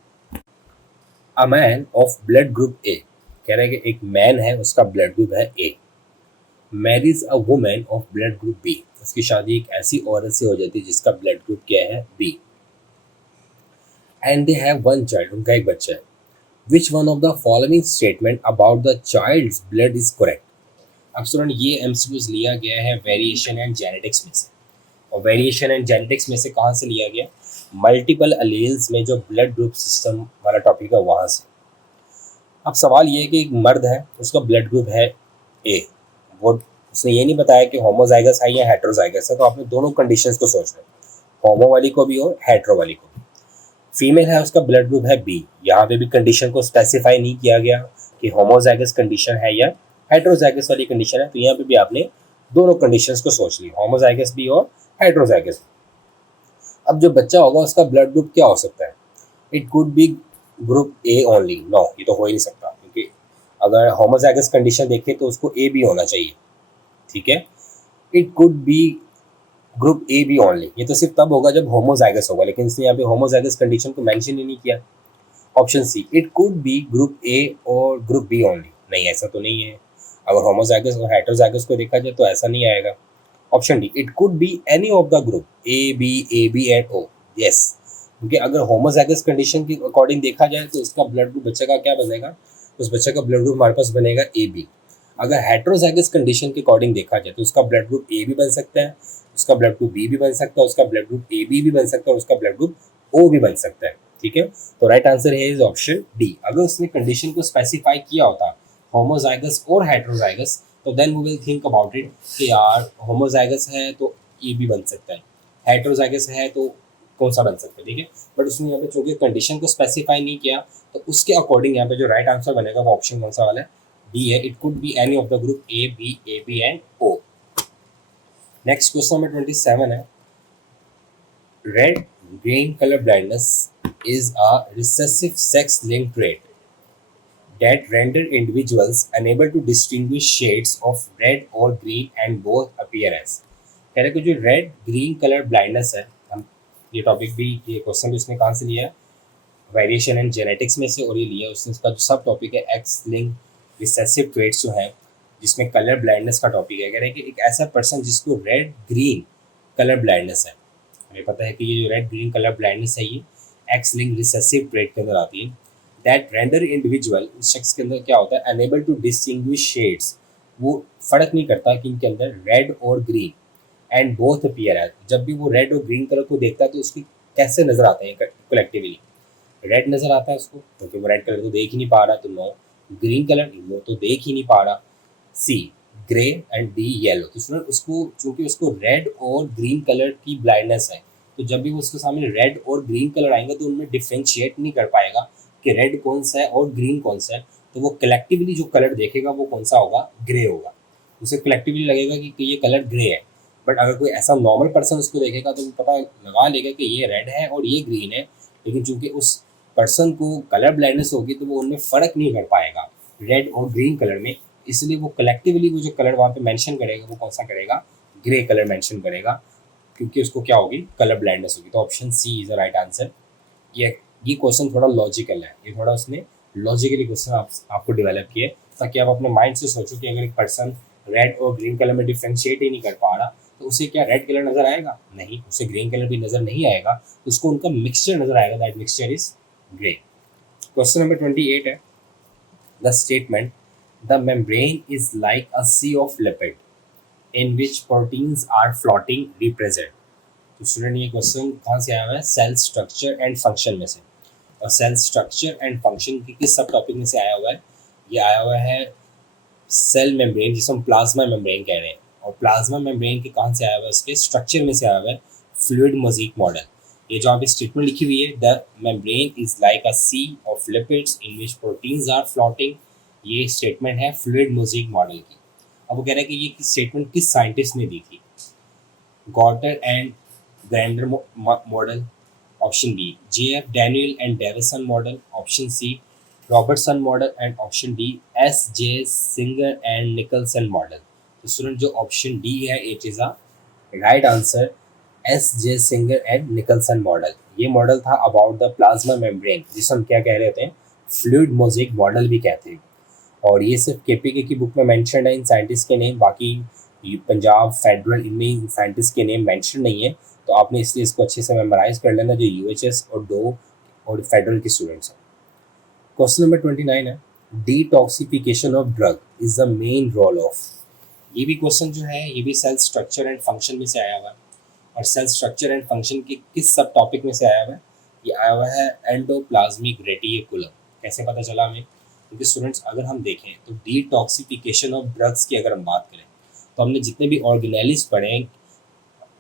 a man of blood group A. कह रहे हैं कि एक मैन है उसका ब्लड ग्रुप है A, marriage a women of blood group B. उसकी शादी एक ऐसी औरत से हो जाती है जिसका ब्लड ग्रुप क्या है, B. And they have one child, उनका एक बच्चा है। Which one of the following statement about the child's blood is correct. अब स्टूडेंट ये एमसीक्यूज लिया गया है वेरिएशन एंड जेनेटिक्स में से, और वेरिएशन एंड जेनेटिक्स में से कहाँ से लिया गया, मल्टीपल अलील्स में जो ब्लड ग्रुप सिस्टम वाला टॉपिक है वहाँ से। अब सवाल ये है कि एक मर्द है उसका ब्लड ग्रुप है ए, वो उसने ये नहीं बताया कि होमोजाइगस है या हेट्रोजाइगस है, तो आपने दोनों कंडीशंस को सोचना है, होमो वाली को भी और हेट्रो वाली को भी। फीमेल है उसका ब्लड ग्रुप है बी, यहाँ पे भी कंडीशन को स्पेसिफाई नहीं किया गया कि होमोजाइगस कंडीशन है या हेट्रोजाइगस वाली कंडीशन है, तो यहाँ पे भी आपने दोनों कंडीशंस को सोच ली, होमोजाइगस भी और हेट्रोजाइगस। अब जो बच्चा होगा उसका ब्लड ग्रुप क्या हो सकता है, it could be group A only, no ये तो हो ही नहीं सकता, क्योंकि अगर होमोजाइगस कंडीशन देखें तो उसको ए भी होना चाहिए, ठीक है। It could be group A B only, ये तो सिर्फ तब होगा जब होमोजाइगस होगा, लेकिन इसने यहाँ पे होमोजाइगस कंडीशन को मेंशन ही नहीं किया। Option C, it could be group A और ग्रुप बी ओनली, नहीं ऐसा तो नहीं है। अगर होमोजाइगस और हेट्रोजाइगस को देखा जाए तो ऐसा नहीं आएगा। Option D, it could be any of the group A B and O, yes, क्योंकि अगर होमोजाइगस कंडीशन के अकॉर्डिंग देखा जाए तो उसका ब्लड ग्रुप बच्चे का क्या बनेगा, उस बच्चे का ब्लड ग्रुप हमारे पास बनेगा ए बी। अगर हेट्रोजाइगस कंडीशन के अकॉर्डिंग देखा जाए तो उसका ब्लड ग्रुप ए भी बन सकता है, उसका ब्लड ग्रुप बी भी बन सकता है, उसका ब्लड ग्रुप ए बी भी बन सकता है, और उसका ब्लड ग्रुप ओ भी बन सकता है, ठीक है। तो राइट आंसर है इज ऑप्शन डी। अगर उसने कंडीशन को स्पेसिफाई किया होता होमोजाइगस और हेट्रोजाइगस, तो then we will think about it कि यार होमोजाइगस है तो ए भी बन सकता है, हेट्रोजाइगस है तो कौन सा बन सकता है, ठीक है। बट उसने यहाँ पे चूंकि कंडीशन को स्पेसिफाई नहीं किया, तो उसके अकॉर्डिंग यहाँ पे जो राइट आंसर बनेगा वो ऑप्शन कौन सा वाला है, डी है, it could be any of the group A B and O. Next question number 27 है, red green colour blindness is a recessive sex linked trait that render individuals unable to distinguish shades of red or green and both appear as। कह रहे कि जो red green colour blindness है, हम ये topic भी, ये क्वेश्चन भी उसने कहाँ से लिया है, वेरिएशन एंड जेनेटिक्स में से, और ये लिया उसने, उसका जो सब टॉपिक है एक्स लिंक रिसेसिव ट्रेट्स जो है, जिसमें कलर ब्लाइंडनेस का टॉपिक है। कह रहे हैं कि एक ऐसा पर्सन जिसको रेड ग्रीन कलर ब्लाइंडनेस है, हमें पता है कि ये जो रेड ग्रीन कलर ब्लाइंडनेस है ये एक्स लिंक रिसेसिव ट्रेट के अंदर आती है। दैट रेंडर इंडिविजुअल, इस शख्स के अंदर क्या होता है, अनेबल टू डिस्टिंग्विश शेड्स, वो फर्क नहीं करता कि इनके अंदर रेड और ग्रीन, एंड बोथ अपीयर है, जब भी वो रेड और ग्रीन कलर को देखता है तो उसकी कैसे नजर आते हैं कलेक्टिवली, रेड नजर आता है उसको क्योंकि वो रेड कलर तो देख ही नहीं पा रहा, तो नो। ग्रीन कलर वो तो देख ही नहीं पा रहा, सी ग्रे, एंड डी येलो। तो स्टूडेंट उसको चूंकि उसको रेड और ग्रीन कलर की ब्लाइंडनेस है, तो जब भी वो उसके सामने रेड और ग्रीन कलर आएंगे तो उनमें डिफ्रेंशिएट नहीं कर पाएगा कि रेड कौन सा है और ग्रीन कौन सा है, तो वो कलेक्टिवली जो कलर देखेगा वो कौन सा होगा, ग्रे होगा। उसे कलेक्टिवली लगेगा कि ये कलर ग्रे है, बट अगर कोई ऐसा नॉर्मल पर्सन उसको देखेगा तो वो पता लगा लेगा कि ये रेड है और ये ग्रीन है, लेकिन चूंकि उस पर्सन को कलर ब्लाइंडनेस होगी तो वो उनमें फ़र्क नहीं कर पाएगा रेड और ग्रीन कलर में, इसलिए वो कलेक्टिवली वो जो कलर वहाँ पे मेंशन करेगा वो कौन सा करेगा, ग्रे कलर मेंशन करेगा, क्योंकि उसको क्या होगी, कलर ब्लाइंडनेस होगी। तो option C is the right answer. ये क्वेश्चन थोड़ा लॉजिकल है, ये थोड़ा उसने लॉजिकली क्वेश्चन आपको डेवलप किए, ताकि आप अपने माइंड से सोचो कि अगर एक पर्सन रेड और ग्रीन कलर में डिफ्रेंशिएट ही नहीं कर पा रहा तो उसे क्या रेड कलर नजर आएगा? नहीं, उसे ग्रीन कलर भी नजर नहीं आएगा, उसको उनका मिक्सचर नजर आएगा, that mixture is grey. Question number 28 है, the statement the membrane is like a sea of lipid in which proteins are floating represent. तो स्टूडेंट ये क्वेश्चन कहाँ से आया हुआ है? सेल स्ट्रक्चर एंड फंक्शन में से। और सेल स्ट्रक्चर एंड फंक्शन की किस सब टॉपिक में से आया हुआ है? ये आया हुआ है सेल मेम्ब्रेन, जिसे हम प्लाज्मा मेम्ब्रेन कह रहे हैं। और प्लाज्मा मेम्ब्रेन के कहाँ से आया हुआ है? उसके स्ट्रक्चर में से आया हुआ है फ्लूइड मोज़ेक मॉडल। ये जो आप स्टेटमेंट लिखी हुई है, the membrane is like a sea of lipids in which proteins are floating, ये स्टेटमेंट है फ्लूइड मोज़ेक मॉडल की। अब वो कह रहा है कि ये स्टेटमेंट किस साइंटिस्ट ने दी थी? Gorter and Grendel model, option B JF Daniel and Davson model, option C Robertson model and option D SJ Singer and Nicolson model. तो स्टूडेंट जो ऑप्शन डी है it is a right answer, SJ Singer and Nicolson model. ये model था about the plasma membrane, जिसे हम क्या कह रहे थे? फ्लूइड मोज़ेक मॉडल भी कहते हैं। और ये सिर्फ KPK की बुक में मेंशन है इन साइंटिस्ट के नेम, बाकी पंजाब फेडरल इनमें इन साइंटिस्ट के नेम मेंशन नहीं है। तो आपने इसलिए इसको अच्छे से मेमोराइज कर लेना, जो UHS और डो और फेडरल के स्टूडेंट्स हैं। क्वेश्चन नंबर 29 है, detoxification of drug is the main role of. ये भी क्वेश्चन जो है ये भी सेल स्ट्रक्चर एंड फंक्शन में से आया हुआ है। और सेल स्ट्रक्चर एंड फंक्शन के किस सब टॉपिक में से आया हुआ है? ये आया हुआ है एंडोप्लाज्मिक रेटिकुलम। कैसे पता चला हमें? क्योंकि स्टूडेंट्स अगर हम देखें तो डिटॉक्सिफिकेशन ऑफ ड्रग्स की अगर हम बात करें तो हमने जितने भी ऑर्गेनेलिज पढ़े,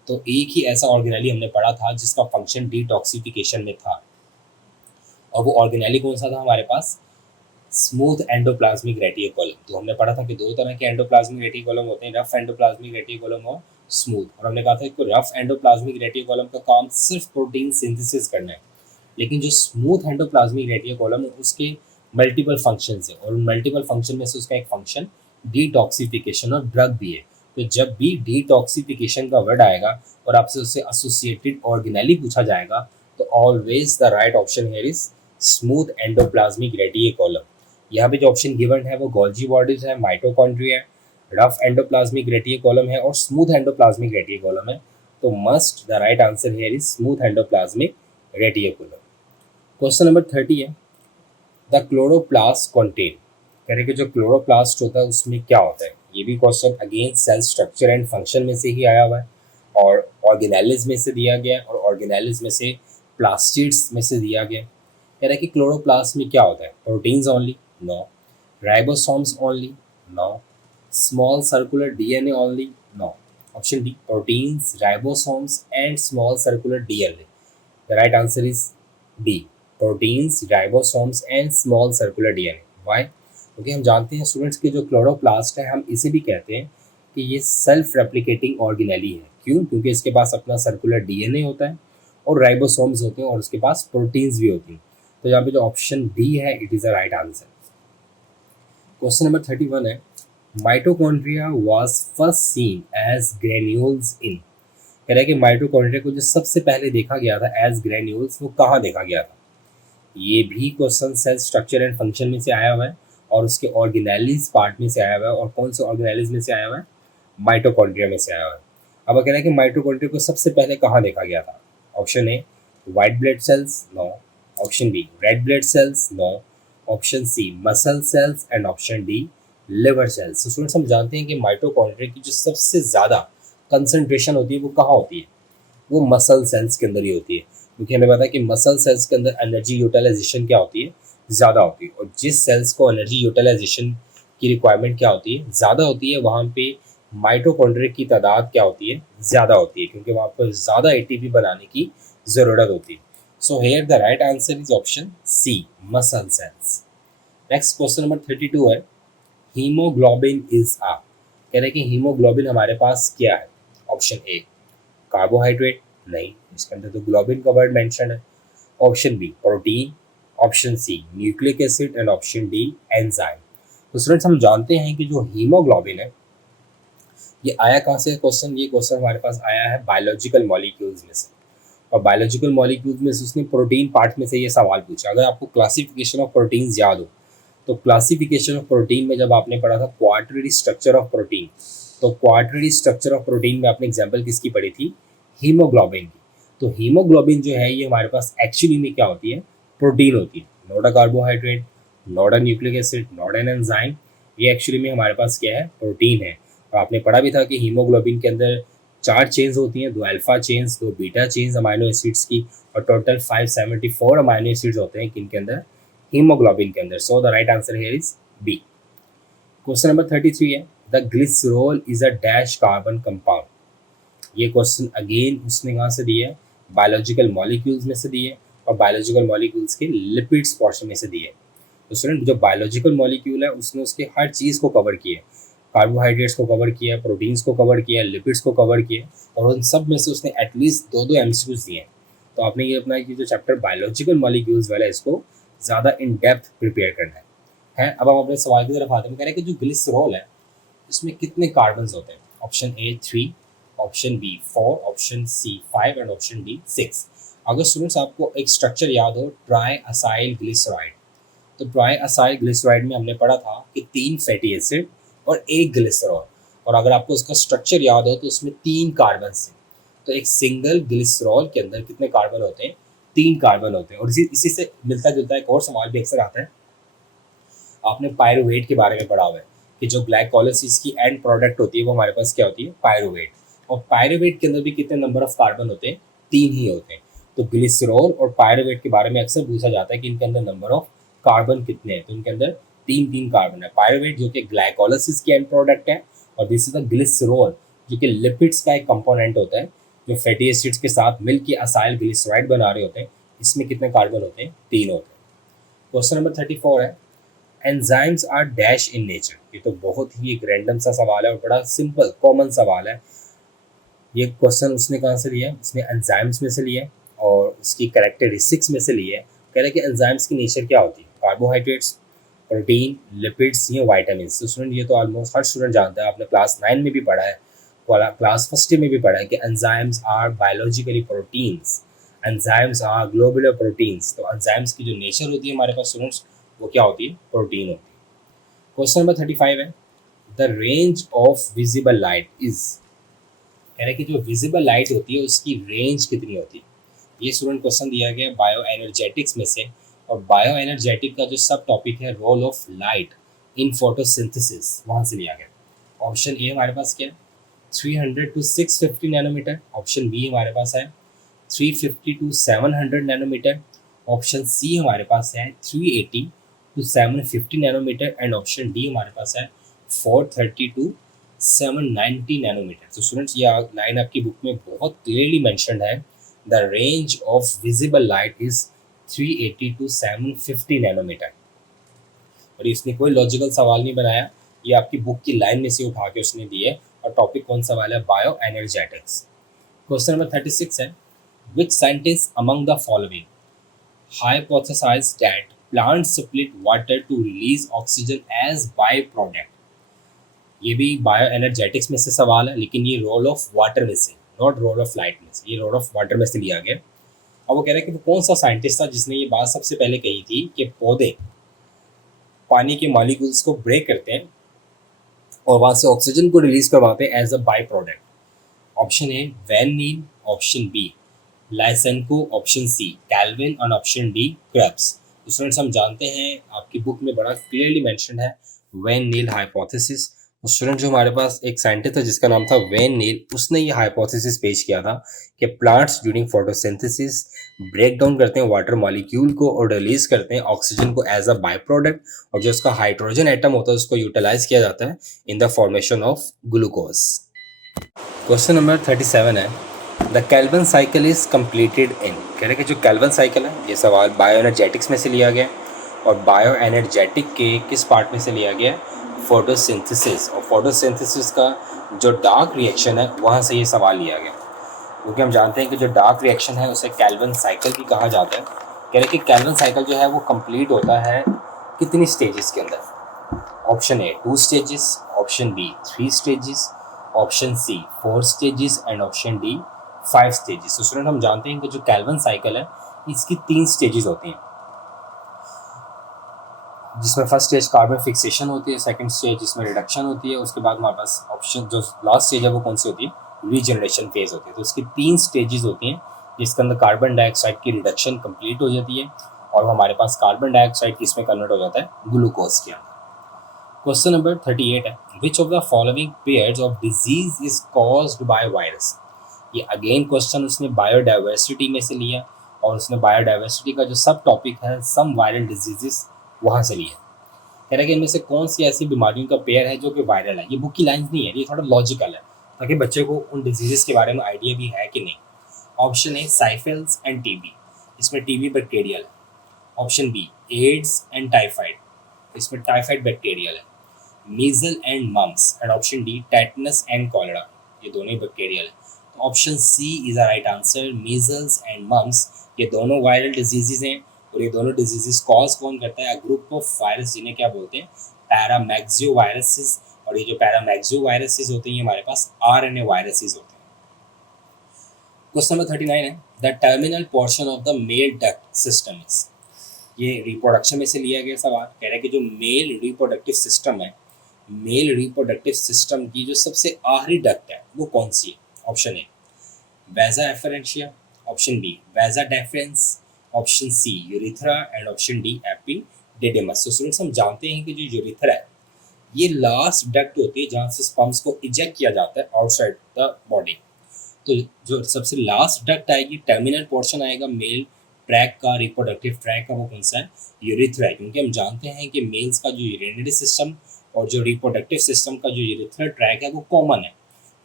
तो एक ही ऐसा ऑर्गेनेली हमने पढ़ा था जिसका फंक्शन डिटॉक्सिफिकेशन में था। और वो ऑर्गेनेली कौन सा था हमारे पास? Smooth endoplasmic reticulum. तो हमने पढ़ा था कि दो तरह के एंडोप्लाज्मिक रेटिकुलम होते हैं, रफ एंडोप्लाज्मिक रेटिकुलम और स्मूथ। और हमने कहा था कि रफ एंडोप्लाज्मिक रेटिकुलम का काम सिर्फ प्रोटीन सिंथेसिस करना है, लेकिन जो स्मूथ एंडोप्लाज्मिक रेटिकुलम है उसके मल्टीपल फंक्शन है, और उन मल्टीपल फंक्शन में से उसका एक फंक्शन डिटॉक्सिफिकेशन ऑफ ड्रग भी है। तो जब भी डिटॉक्सिफिकेशन का वर्ड आएगा और आपसे उससे एसोसिएटेड ऑर्गेनेली पूछा जाएगा, तो always the right option here is smooth endoplasmic reticulum. यहाँ पे जो ऑप्शन गिवन है वो गोल्जी बॉडीज है, माइटोकॉन्ड्रिया है, रफ एंडोप्लाज्मिक रेटिकुलम है और स्मूथ एंडोप्लाज्मिक रेटिकुलम है। तो must the right answer here is smooth endoplasmic reticulum. Question number 30 है, द क्लोरोप्लास्ट कंटेन। कह रहे कि जो क्लोरोप्लास्ट होता है उसमें क्या होता है? ये भी question again cell structure and function में से ही आया हुआ है, और ऑर्गेनेलिज में से दिया गया है, और ऑर्गेनेलिज में से प्लास्टिड्स में से दिया गया है। कह रहा है कि क्लोरोप्लास्ट में क्या होता है? Proteins only? No. Ribosomes only? No. Small circular DNA only? No. Option D proteins, ribosomes and small circular DNA। The right answer is D proteins, ribosomes and small circular DNA। Why? क्योंकि हम जानते हैं students कि जो chloroplast है हम इसे भी कहते हैं कि ये सेल्फ रेप्लिकेटिंग ऑर्गेनेली है। क्यों? क्योंकि इसके पास अपना सर्कुलर DNA होता है और राइबोसोम्स होते हैं और उसके पास प्रोटीन्स भी होती हैं। तो यहाँ पे जो ऑप्शन डी है it is the right answer. Question number 31 है, mitochondria was first seen as granules in. कह रहा है कि माइटोकॉन्ड्रिया को जो सबसे पहले देखा गया था एज ग्रेन्यूल्स, वो कहाँ देखा गया था? ये भी question cell structure and function में से आया हुआ है और उसके ऑर्गेनेलिज पार्ट में से आया हुआ है। और कौन से ऑर्गेनेलिज में से आया हुआ है? माइटोकॉन्ड्रिया में से आया हुआ है। अब कह रहा है कि माइटोकॉन्ड्रिया को सबसे पहले कहाँ देखा गया था? Option A white blood cells? No. Option B red blood cells? No. Option C muscle cells and option D liver cells. तो स्टूडेंट्स हम जानते हैं कि माइटोकॉन्ड्रिया की जो सबसे ज़्यादा कंसंट्रेशन होती है वो कहाँ होती है? वो मसल सेल्स के अंदर ही होती है, क्योंकि हमें पता है कि मसल सेल्स के अंदर एनर्जी यूटिलाइजेशन क्या होती है? ज़्यादा होती है। और जिस सेल्स को एनर्जी यूटिलाइजेशन की रिक्वायरमेंट क्या होती है? ज़्यादा होती है, वहाँ पे माइटोकॉन्ड्रिया की तादाद क्या होती है? ज़्यादा होती है, क्योंकि वहाँ पर ज़्यादा ATP बनाने की ज़रूरत होती है। So here the right answer is option C, muscle cells. Next question number 32 है, हीमोग्लोबिन इज आ। कह रहे हैं कि हीमोग्लोबिन हमारे पास क्या है? Option A carbohydrate? नहीं, इसके अंदर तो ग्लोबिन का वर्ड मेंशन है। Option B protein, option C nucleic acid and option D enzyme. तो स्टूडेंट्स हम जानते हैं कि जो हीमोग्लोबिन है ये आया कहाँ से? क्वेश्चन ये क्वेश्चन हमारे पास आया है बायोलॉजिकल मॉलिक्यूल्स में से। और बायोलॉजिकल मॉलिक्यूल्स में से उसने प्रोटीन पार्ट में से ये सवाल पूछा। अगर आपको क्लासिफिकेशन ऑफ प्रोटीन्स याद हो तो क्लासिफिकेशन ऑफ प्रोटीन में जब आपने पढ़ा था क्वाड्रेटिक स्ट्रक्चर ऑफ प्रोटीन, तो क्वाड्रेटिक स्ट्रक्चर ऑफ प्रोटीन में आपने एग्जांपल किसकी पढ़ी थी? हीमोग्लोबिन की। तो हीमोग्लोबिन जो है ये हमारे पास एक्चुअली में क्या होती है? प्रोटीन होती है, not a carbohydrate, not a nucleic acid, not an enzyme. ये एक्चुअली में हमारे पास क्या है? प्रोटीन है। और आपने पढ़ा भी था कि हीमोग्लोबिन के अंदर 4 चेन्स होती हैं, 2 alpha chains, 2 beta chains amino acids की, और टोटल 574 अमाइनो एसिड्स होते हैं किनके अंदर? हीमोग्लोबिन के अंदर। So the right answer here is B. Question number 33 है, the glycerol is a dash carbon compound. ये क्वेश्चन अगेन उसने कहाँ से दिया है? बायोलॉजिकल मॉलिक्यूल्स में से दिए, और बायोलॉजिकल मॉलिक्यूल्स के लिपिड्स पोर्शन में से दिए। तो स्टूडेंट जो बायोलॉजिकल मॉलिक्यूल है उसने उसके हर चीज़ को कवर किया है, कार्बोहाइड्रेट्स को कवर किया, प्रोटीन्स को कवर किया, लिपिड्स को कवर किया, और उन सब में से उसने एटलीस्ट 2-2 एमसीक्यूज दिए हैं। तो आपने ये अपना कि जो चैप्टर बायोलॉजिकल मॉलिक्यूल्स वाला है इसको ज़्यादा इन डेप्थ प्रिपेयर करना है। अब हम अपने सवाल की तरफ आते हैं। कह रहे हैं कि जो ग्लिसरॉल है इसमें कितने कार्बन्स होते हैं? Option A 3, option B 4, option C 5 and option D 6। अगर स्टूडेंट्स आपको एक स्ट्रक्चर याद हो, ट्राई असाइल ग्लिसराइड, तो ट्राई असाइल ग्लिसराइड में हमने पढ़ा था कि 3 फैटी एसिड और 1 ग्लिसरॉल, और अगर आपको उसका स्ट्रक्चर याद हो तो उसमें 3 कार्बन थे। तो एक सिंगल ग्लिसरॉल के अंदर कितने कार्बन होते हैं? 3 कार्बन होते हैं। और इसी से मिलता जुलता एक और सवाल भी अक्सर आता है, आपने पायरुवेट के बारे में पढ़ा हुआ है कि जो ग्लाइकोलाइसिस की एंड प्रोडक्ट होती है वो हमारे पास क्या होती है? पायरुवेट। और पायरुवेट के अंदर भी कितने नंबर ऑफ कार्बन होते हैं? 3 ही होते हैं। तो ग्लिसरॉल और पायरुवेट के बारे में अक्सर पूछा जाता है कि इनके अंदर नंबर ऑफ कार्बन कितने हैं? तो इनके अंदर 3 कार्बन है। पायरुवेट जो कि ग्लाइकोलाइसिस की एंड प्रोडक्ट है, और दिस इज द ग्लिसरॉल जो कि लिपिड्स का एक कंपोनेंट होता है, जो फैटी एसिड्स के साथ मिलकर असाइल ग्लिसराइड बना रहे होते हैं। इसमें कितने कार्बन होते हैं? 3 होते हैं। क्वेश्चन नंबर 34 है, enzymes are dash in nature. ये तो बहुत ही एक रैंडम सा सवाल है और बड़ा सिंपल कॉमन सवाल है। ये क्वेश्चन उसने कहाँ से लिया है? उसने एंजाइम्स में से लिया है और उसकी कैरेक्टरिस्टिक्स में से लिया है। कह रहे हैं कि एंजाइम्स की नेचर क्या होती है? कार्बोहाइड्रेट्स, प्रोटीन, लिपिड्स या वाइटामिन्स। तो स्टूडेंट ये तो ऑलमोस्ट हर स्टूडेंट जानता है, आपने क्लास 9 में भी पढ़ा है, क्लास फर्स्ट में भी पढ़ा है कि enzymes are biologically proteins, enzymes are globular proteins. तो एंजाइम्स की जो नेचर होती है हमारे पास स्टूडेंट्स वो क्या होती है? प्रोटीन होती है। क्वेश्चन नंबर 35 है, the range of visible light is. कह रहे हैं कि जो विजिबल लाइट होती है उसकी रेंज कितनी होती है? ये स्टूडेंट क्वेश्चन दिया गया बायो एनर्जेटिक्स में से, और बायो एनर्जेटिक का जो सब टॉपिक है role of light in photosynthesis, वहाँ से लिया गया। ऑप्शन ए हमारे पास क्या है? 300 to 650 नैनोमीटर। ऑप्शन बी हमारे पास है 350 to 700 नैनोमीटर। ऑप्शन सी हमारे पास है 380 to 750 nanometre, and option D हमारे पास है 430 to 790 नैनोमीटर। तो स्टूडेंट्स ये लाइन आपकी बुक में बहुत क्लियरली मेंशन्ड है, the range of visible light is 380 to 750 nanometre. और इसने कोई लॉजिकल सवाल नहीं बनाया, ये आपकी बुक की लाइन में से उठा के उसने दिए। और टॉपिक कौन सा वाला है? Bio energetics. क्वेश्चन नंबर 36 है, which scientist among the following hypothesized that plants split water to release oxygen as byproduct। ये भी बायो एनर्जेटिक्स में से सवाल है, लेकिन ये रोल ऑफ वाटर में से, नॉट रोल ऑफ लाइट में से, ये रोल ऑफ वाटर में से लिया गया। अब वो कह रहे हैं कि वो कौन सा साइंटिस्ट था जिसने ये बात सबसे पहले कही थी कि पौधे पानी के मॉलिक्यूल्स को ब्रेक करते हैं और वहाँ से ऑक्सीजन को रिलीज करवाते हैं as a byproduct. Option A van Niel, option B Lysenko, option C Calvin, और ऑप्शन डी क्रेब्स। तो स्टूडेंट्स हम जानते हैं आपकी बुक में बड़ा क्लियरली मेंशन है वैन नील हाइपोथेसिस। तो स्टूडेंट जो हमारे पास एक साइंटिस्ट था जिसका नाम था वैन नील, उसने ये हाइपोथेसिस पेश किया था कि plants during photosynthesis break down करते हैं वाटर मॉलिक्यूल को और रिलीज करते हैं ऑक्सीजन को एज अ बाय प्रोडक्ट, और जो उसका हाइड्रोजन एटम होता है उसको यूटिलाइज किया जाता है इन the formation of glucose. Question number 37 है, the Calvin cycle is completed in. कह रहे कि जो कैल्विन साइकिल है ये सवाल बायो एनर्जेटिक्स में से लिया गया, और बायो एनर्जेटिक के किस पार्ट में से लिया गया? फोटोसिंथेसिस। और फोटोसिंथेसिस का जो डार्क रिएक्शन है वहाँ से ये सवाल लिया गया, क्योंकि हम जानते हैं कि जो डार्क रिएक्शन है उसे कैल्विन साइकिल भी कहा जाता है। कह रहे कि कैल्विन साइकिल जो है वो कंप्लीट होता है कितनी स्टेजेस के अंदर? Option A 2 stages, option B 3 stages, option C 4 stages, and option D 5 stages. तो स्टूडेंट हम जानते हैं कि जो कैल्विन साइकिल है इसकी 3 स्टेजेस होती हैं, जिसमें फर्स्ट स्टेज कार्बन फिक्सेशन होती है, सेकंड स्टेज जिसमें रिडक्शन होती है, उसके बाद हमारे पास ऑप्शन जो लास्ट स्टेज है वो कौन सी होती है, रीजनरेशन फेज होती है। तो इसकी 3 स्टेजेस होती हैं जिसके अंदर कार्बन डाइऑक्साइड की रिडक्शन कंप्लीट हो जाती है और हमारे पास कार्बन डाइऑक्साइड किसमें कन्वर्ट हो जाता है, ग्लूकोज के अंदर। क्वेश्चन नंबर 38 है, which of the following pairs of disease is caused by virus. ये अगेन क्वेश्चन उसने बायोडाइवर्सिटी में से लिया और उसने बायोडाइवर्सिटी का जो सब टॉपिक है सम वायरल डिजीजेस वहाँ से लिया। कह रहा है कि इनमें से कौन सी ऐसी बीमारियों का पेयर है जो कि वायरल है। ये बुक की लाइन्स नहीं है, ये थोड़ा लॉजिकल है ताकि बच्चे को उन डिजीजेस के बारे में आइडिया भी है कि नहीं। Option A syphilis and TB, इसमें टीबी बैक्टीरियल है। Option B AIDS and typhoid, इसमें टाइफाइड बैक्टीरियल है। Measle and mumps and option D tetanus and cholera, ये दोनों ही बैक्टीरियल है। तो option C is the right answer. Measles and mumps ये दोनों वायरल डिजीजेज हैं और ये दोनों डिजीजेस कॉज कौन करता है, ग्रुप ऑफ वायरस जिन्हें क्या बोलते हैं, पैरामैक्सियो वायरसेस। और ये जो पैरामैक्सियो वायरसेस होते हैं ये हमारे पास आरएनए वायरसेस होते हैं। क्वेश्चन नंबर 39 है, the terminal portion of the male duct system is. ये रिप्रोडक्शन में से लिया गया सवाल। कह रहा है कि जो मेल रिप्रोडक्टिव सिस्टम है, मेल रिप्रोडक्टिव सिस्टम की जो सबसे आखिरी डक्ट है वो कौन सी है। Option A vasa efferentia, option B vas deferens, option C urethra and option D epididymis. तो स्टूडेंट्स हम जानते हैं कि जो यूरिथ्रा है ये लास्ट डक्ट होती है जहाँ से स्पर्म्स को इजेक्ट किया जाता है आउटसाइड द बॉडी। तो जो सबसे लास्ट डक्ट आएगी, टर्मिनल पोर्शन आएगा मेल ट्रैक का, रिप्रोडक्टिव ट्रैक का, वो कौन सा है, यूरिथ्रा है। क्योंकि हम जानते हैं कि मेल्स का जो यूरिनरी सिस्टम और जो रिप्रोडक्टिव सिस्टम का जो यूरिथ्रा ट्रैक है वो कॉमन है,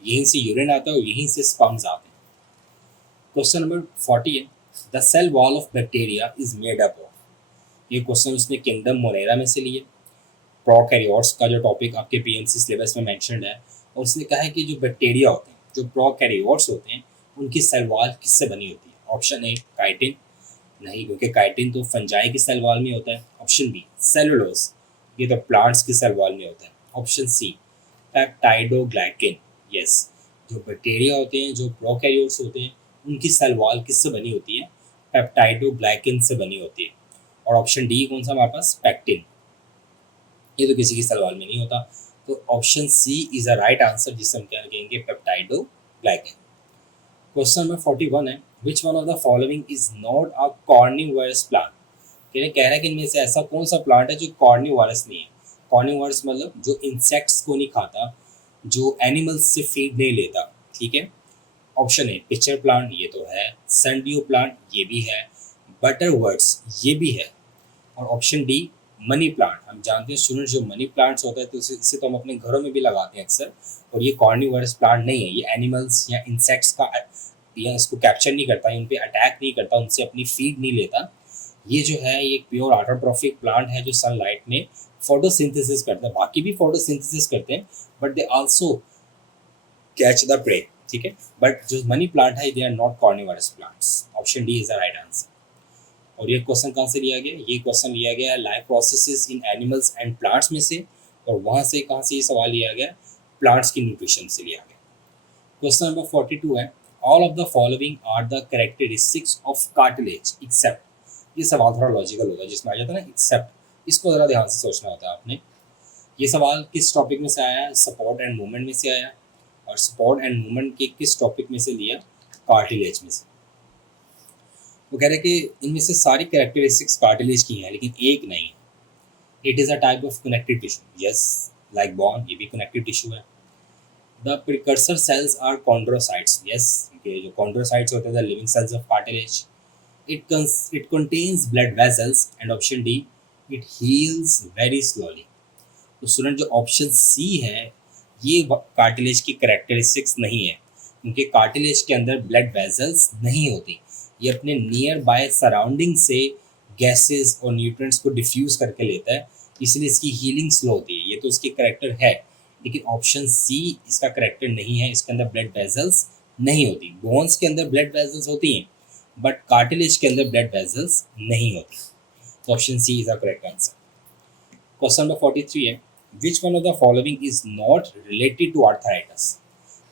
यहीं से यूरिन आता है और यहीं से स्पर्म्स आते हैं। क्वेश्चन नंबर 40 है, the cell wall of bacteria is made up of. ये क्वेश्चन उसने किंगडम मोनेरा में से लिए। प्रोकैरियोट्स का जो टॉपिक आपके पीएमसी सिलेबस में मेंशन्ड है और उसने कहा है कि जो बैक्टीरिया होते हैं, जो प्रोकैरियोट्स होते हैं, उनकी सेल वॉल किससे बनी होती है। ऑप्शन ए काइटिन, नहीं क्योंकि काइटिन तो फंजाई की सेल वॉल में होता है। ऑप्शन बी सेलुलोज, ये तो प्लांट्स की सेल वॉल में होता है। ऑप्शन सी पेप्टाइडोग्लाइकिन, यस जो बैक्टीरिया होते हैं, जो प्रोकैरियोट्स होते हैं, उनकी सेल वॉल किससे बनी होती है, पेप्टाइडोग्लाइकिन से बनी होती है। और ऑप्शन डी कौन सा हमारे पास, पैक्टिन, ये तो किसी की सेल वॉल में नहीं होता। तो option C is a right answer, जिससे हम क्या कहेंगे, पेप्टाइडोग्लाइकिन। क्वेश्चन नंबर 41 है, which one of the following is not a carnivorous plant. कह रहा है कि इनमें से ऐसा कौन सा प्लांट है जो कॉर्निवोरस नहीं है। कॉर्निवोरस मतलब जो इंसेक्ट्स को नहीं खाता, जो एनिमल्स से फीड नहीं लेता, ठीक है। ऑप्शन ए पिक्चर प्लांट, ये तो है। सनड्यू प्लांट, ये भी है। बटरवर्ट्स, ये भी है। और ऑप्शन डी मनी प्लांट। हम जानते हैं स्टूडेंट जो मनी प्लांट्स होता है तो इसे तो हम अपने घरों में भी लगाते हैं अक्सर, और ये कॉर्निवोरस प्लांट नहीं है। ये एनिमल्स या इंसेक्ट्स का या इसको कैप्चर नहीं करता, उन पे अटैक नहीं करता, उनसे अपनी फीड नहीं लेता। ये जो है ये एक प्योर ऑटोट्रॉफिक प्लांट है जो सनलाइट में फोटोसिंथेसिस करता है। बाकी भी फोटोसिंथेसिस करते हैं but they also catch the prey, ठीक है। बट जो मनी प्लांट है they are not carnivorous plants. Option D is the right answer. और ये क्वेश्चन कहाँ से लिया गया, ये क्वेश्चन लिया गया है life processes in animals and plants में से, और वहाँ से कहाँ से ये सवाल लिया गया, प्लांट्स की न्यूट्रिशन से लिया गया। क्वेश्चन नंबर 42 है, all of the following are the characteristics of cartilage except. ये सवाल थोड़ा लॉजिकल होगा, जिसमें आ जाता है ना एक्सेप्ट, इसको ज़रा ध्यान से सोचना होता है आपने। ये सवाल किस टॉपिक में से आया, सपोर्ट एंड मूवमेंट में से आया, और सपोर्ट एंड मूवमेंट के किस टॉपिक में से लिया, कार्टिलेज में से। वो कह रहे हैं कि इनमें से सारी कैरेक्टरिस्टिक्स कार्टिलेज की हैं लेकिन एक नहीं है। It is a type of connective tissue, yes like bone, ये भी कनेक्टिव टिश्यू है। The precursor cells are chondrocytes, yes जो कॉन्ड्रोसाइट्स होते हैं the living cells of cartilage. It contains blood vessels and option D it heals very slowly. तो student जो option C है ये कार्टिलेज की कैरेक्टरिस्टिक्स नहीं है, क्योंकि कार्टिलेज के अंदर ब्लड वेसल्स नहीं होती। ये अपने नियर बाय सराउंडिंग से गैसेस और न्यूट्रिएंट्स को डिफ्यूज़ करके लेता है, इसलिए इसकी हीलिंग स्लो होती है। ये तो इसकी करेक्टर है, लेकिन ऑप्शन सी इसका करेक्टर नहीं है। इसके अंदर ब्लड वेसल्स नहीं होती। बोन्स के अंदर ब्लड वेसल्स होती हैं बट कार्टिलेज के अंदर ब्लड वेसल्स नहीं होती। तो option C is the correct answer. Question number 43 है, which one of the following is not related to arthritis.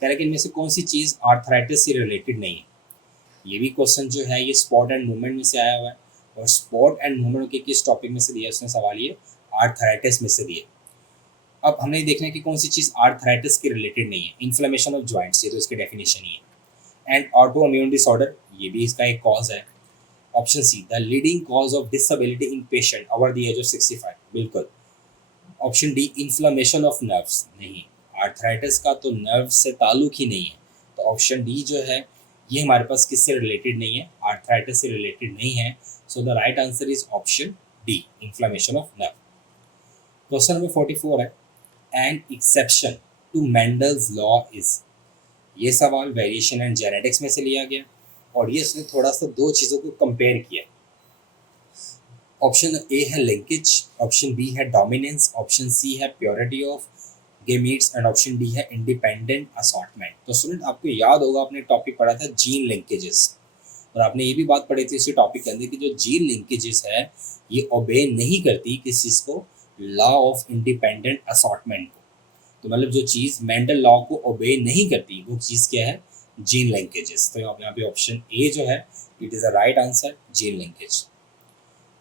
कह रहा है कि इनमें से कौन सी चीज़ आर्थराइटिस से रिलेटेड नहीं है। ये भी क्वेश्चन जो है ये स्पॉट एंड मूवमेंट में से आया हुआ है, और स्पॉट एंड मूवमेंट के किस टॉपिक में से दिया उसने सवाल, ये आर्थराइटिस में से दिया। अब हमने देखना है कि कौन सी चीज़ आर्थराइटिस के रिलेटेड नहीं है। इन्फ्लेमेशन ऑफ जॉइंट्स, ये तो इसकी डेफिनेशन ही है। एंड ऑटो इम्यून डिसऑर्डर, ये भी इसका एक कॉज है। Option C, the leading cause of disability in patient over the age of 65, बिल्कुल। Option D, inflammation of nerves, नहीं, आर्थराइटिस का तो नर्व से ताल्लुक ही नहीं है। तो ऑप्शन डी जो है ये हमारे पास किससे रिलेटेड नहीं है, आर्थराइटिस से रिलेटेड नहीं है। So the right answer is option D, inflammation of nerve. Question number 44 है, an exception to Mendel's law is. ये सवाल वेरिएशन एंड जेनेटिक्स में से लिया गया, और ये उसने थोड़ा सा दो चीज़ों को कंपेयर किया। ऑप्शन ए है लिंकेज, ऑप्शन बी है डोमिनेंस, ऑप्शन सी है purity of gametes, and option D है इंडिपेंडेंट असॉर्टमेंट। तो स्टूडेंट आपको याद होगा आपने टॉपिक पढ़ा था जीन लिंकेजेस, और आपने ये भी बात पढ़ी थी इसी टॉपिक के अंदर कि जो जीन लिंकेजेस है ये ओबे नहीं करती किस चीज़ को, लॉ ऑफ इंडिपेंडेंट असॉर्टमेंट को। तो मतलब जो चीज़ मेंडल लॉ को ओबे नहीं करती वो चीज़ क्या है, जीन लिंकेजेस। तो यहाँ पे ऑप्शन ए जो है it is a right answer, gene linkage.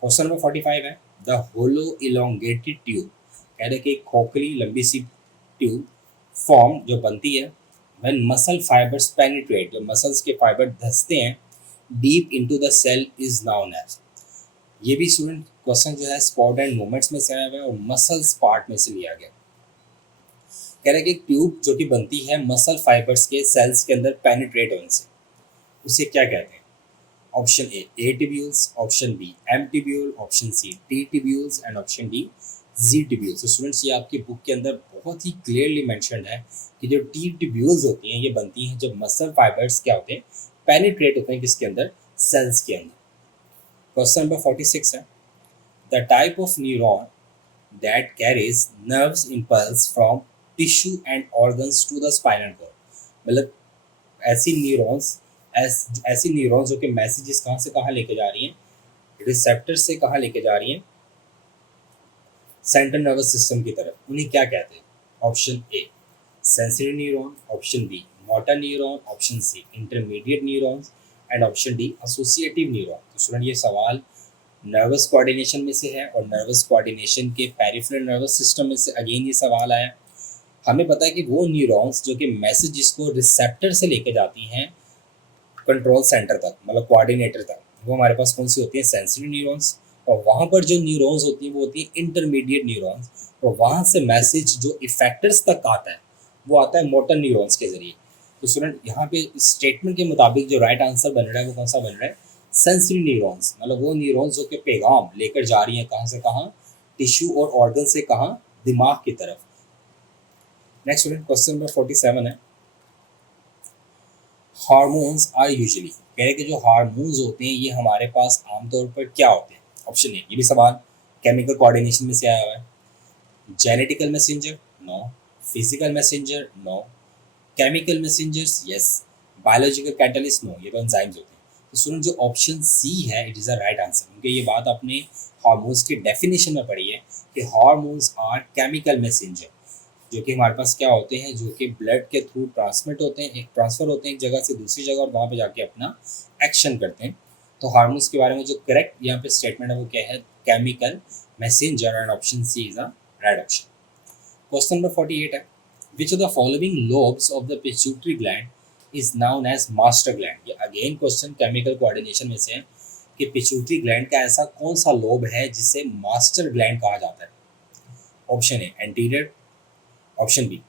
Question number 45 है, द होलो इलोंगेटेड ट्यूब, कह रहे कि खोखली लंबी सी ट्यूब फॉर्म जो बनती है व्हेन मसल फाइबर्स पेनिट्रेट, जो मसल्स के फाइबर धंसते हैं deep into the cell is known as. ये भी स्टूडेंट क्वेश्चन जो है स्पॉट एंड मूवमेंट्स में से आया हुआ है और मसल्स पार्ट में से लिया गया। कह रहे हैं कि ट्यूब जो कि बनती है मसल फाइबर्स के सेल्स के अंदर पेनिट्रेट होने से, उसे क्या कहते हैं। Option A tubules, option B M tubule, option C T tubules, and option D G tubules. तो स्टूडेंट्स ये आपकी बुक के अंदर बहुत ही क्लियरली मेंशन्ड है कि जो टी टिब्यूल्स होती हैं ये बनती हैं जब मसल फाइबर्स क्या होते हैं, पेनिट्रेट होते हैं किसके अंदर, सेल्स के अंदर। क्वेश्चन नंबर 46 है, the type of neuron that carries nerves impulse from tissue and organs to the spinal cord. मतलब ऐसी न्यूरॉन्स जो कि मैसेजेस कहाँ से कहाँ लेके जा रही हैं, रिसेप्टर से कहाँ लेके जा रही हैं, सेंट्रल नर्वस सिस्टम की तरफ, उन्हें क्या कहते हैं। Option A sensory neuron, option B motor neuron, option C intermediate neurons, and option D associative neuron. तो स्टूडेंट ये सवाल नर्वस कोऑर्डिनेशन में से है, और नर्वस कोऑर्डिनेशन के पेरिफेरल नर्वस सिस्टम में से अगेन ये सवाल आया। हमें पता है कि वो न्यूरॉन्स जो कि मैसेजेस को रिसेप्टर से लेके जाती हैं कंट्रोल सेंटर तक, मतलब कोऑर्डिनेटर तक, वो हमारे पास कौन सी होती है, सेंसरी न्यूरॉन्स। और वहाँ पर जो न्यूरॉन्स होती हैं वो होती है इंटरमीडिएट न्यूरॉन्स, और वहाँ से मैसेज जो इफेक्टर्स तक आता है वो आता है मोटर न्यूरॉन्स के जरिए। तो स्टूडेंट यहाँ पे स्टेटमेंट के मुताबिक जो राइट आंसर बन रहा है वो कौन सा बन रहा है, सेंसरी न्यूरॉन्स। मतलब वो न्यूरॉन्स जो कि पैगाम लेकर जा रही हैं कहाँ से कहाँ, टिश्यू और ऑर्गन से कहाँ, दिमाग की तरफ। नेक्स्ट स्टूडेंट क्वेश्चन नंबर 47 है, हार्मोन्स आर यूजुअली, कह रहे कि जो हार्मोन्स होते हैं ये हमारे पास आमतौर पर क्या होते हैं। ऑप्शन ए, ये भी सवाल केमिकल कोऑर्डिनेशन में से आया हुआ है। Genetical messenger, no. Physical messenger, no. Chemical messengers, yes. Biological catalyst, no. ये तो एंजाइम्स होते हैं। तो स्टूडेंट जो ऑप्शन सी है it is the right answer, क्योंकि ये बात आपने हार्मोन्स की डेफिनेशन में पढ़ी है कि हार्मोन्स आर केमिकल मैसेंजर, जो कि हमारे पास क्या होते हैं, जो कि ब्लड के थ्रू ट्रांसफ़र होते हैं एक जगह से दूसरी जगह, और वहाँ पे जाके अपना एक्शन करते हैं। तो हार्मोन्स के बारे में जो करेक्ट यहाँ पे स्टेटमेंट है वो क्या है, chemical messenger, and option C is the right option. Question number 48 है, which of the following lobes of the pituitary gland is known as master gland. ये अगेन क्वेश्चन केमिकल कोऑर्डिनेशन में से है कि पिट्यूटरी ग्लैंड का ऐसा कौन सा लोब है जिसे मास्टर ग्लैंड कहा जाता है। Option A anterior, option B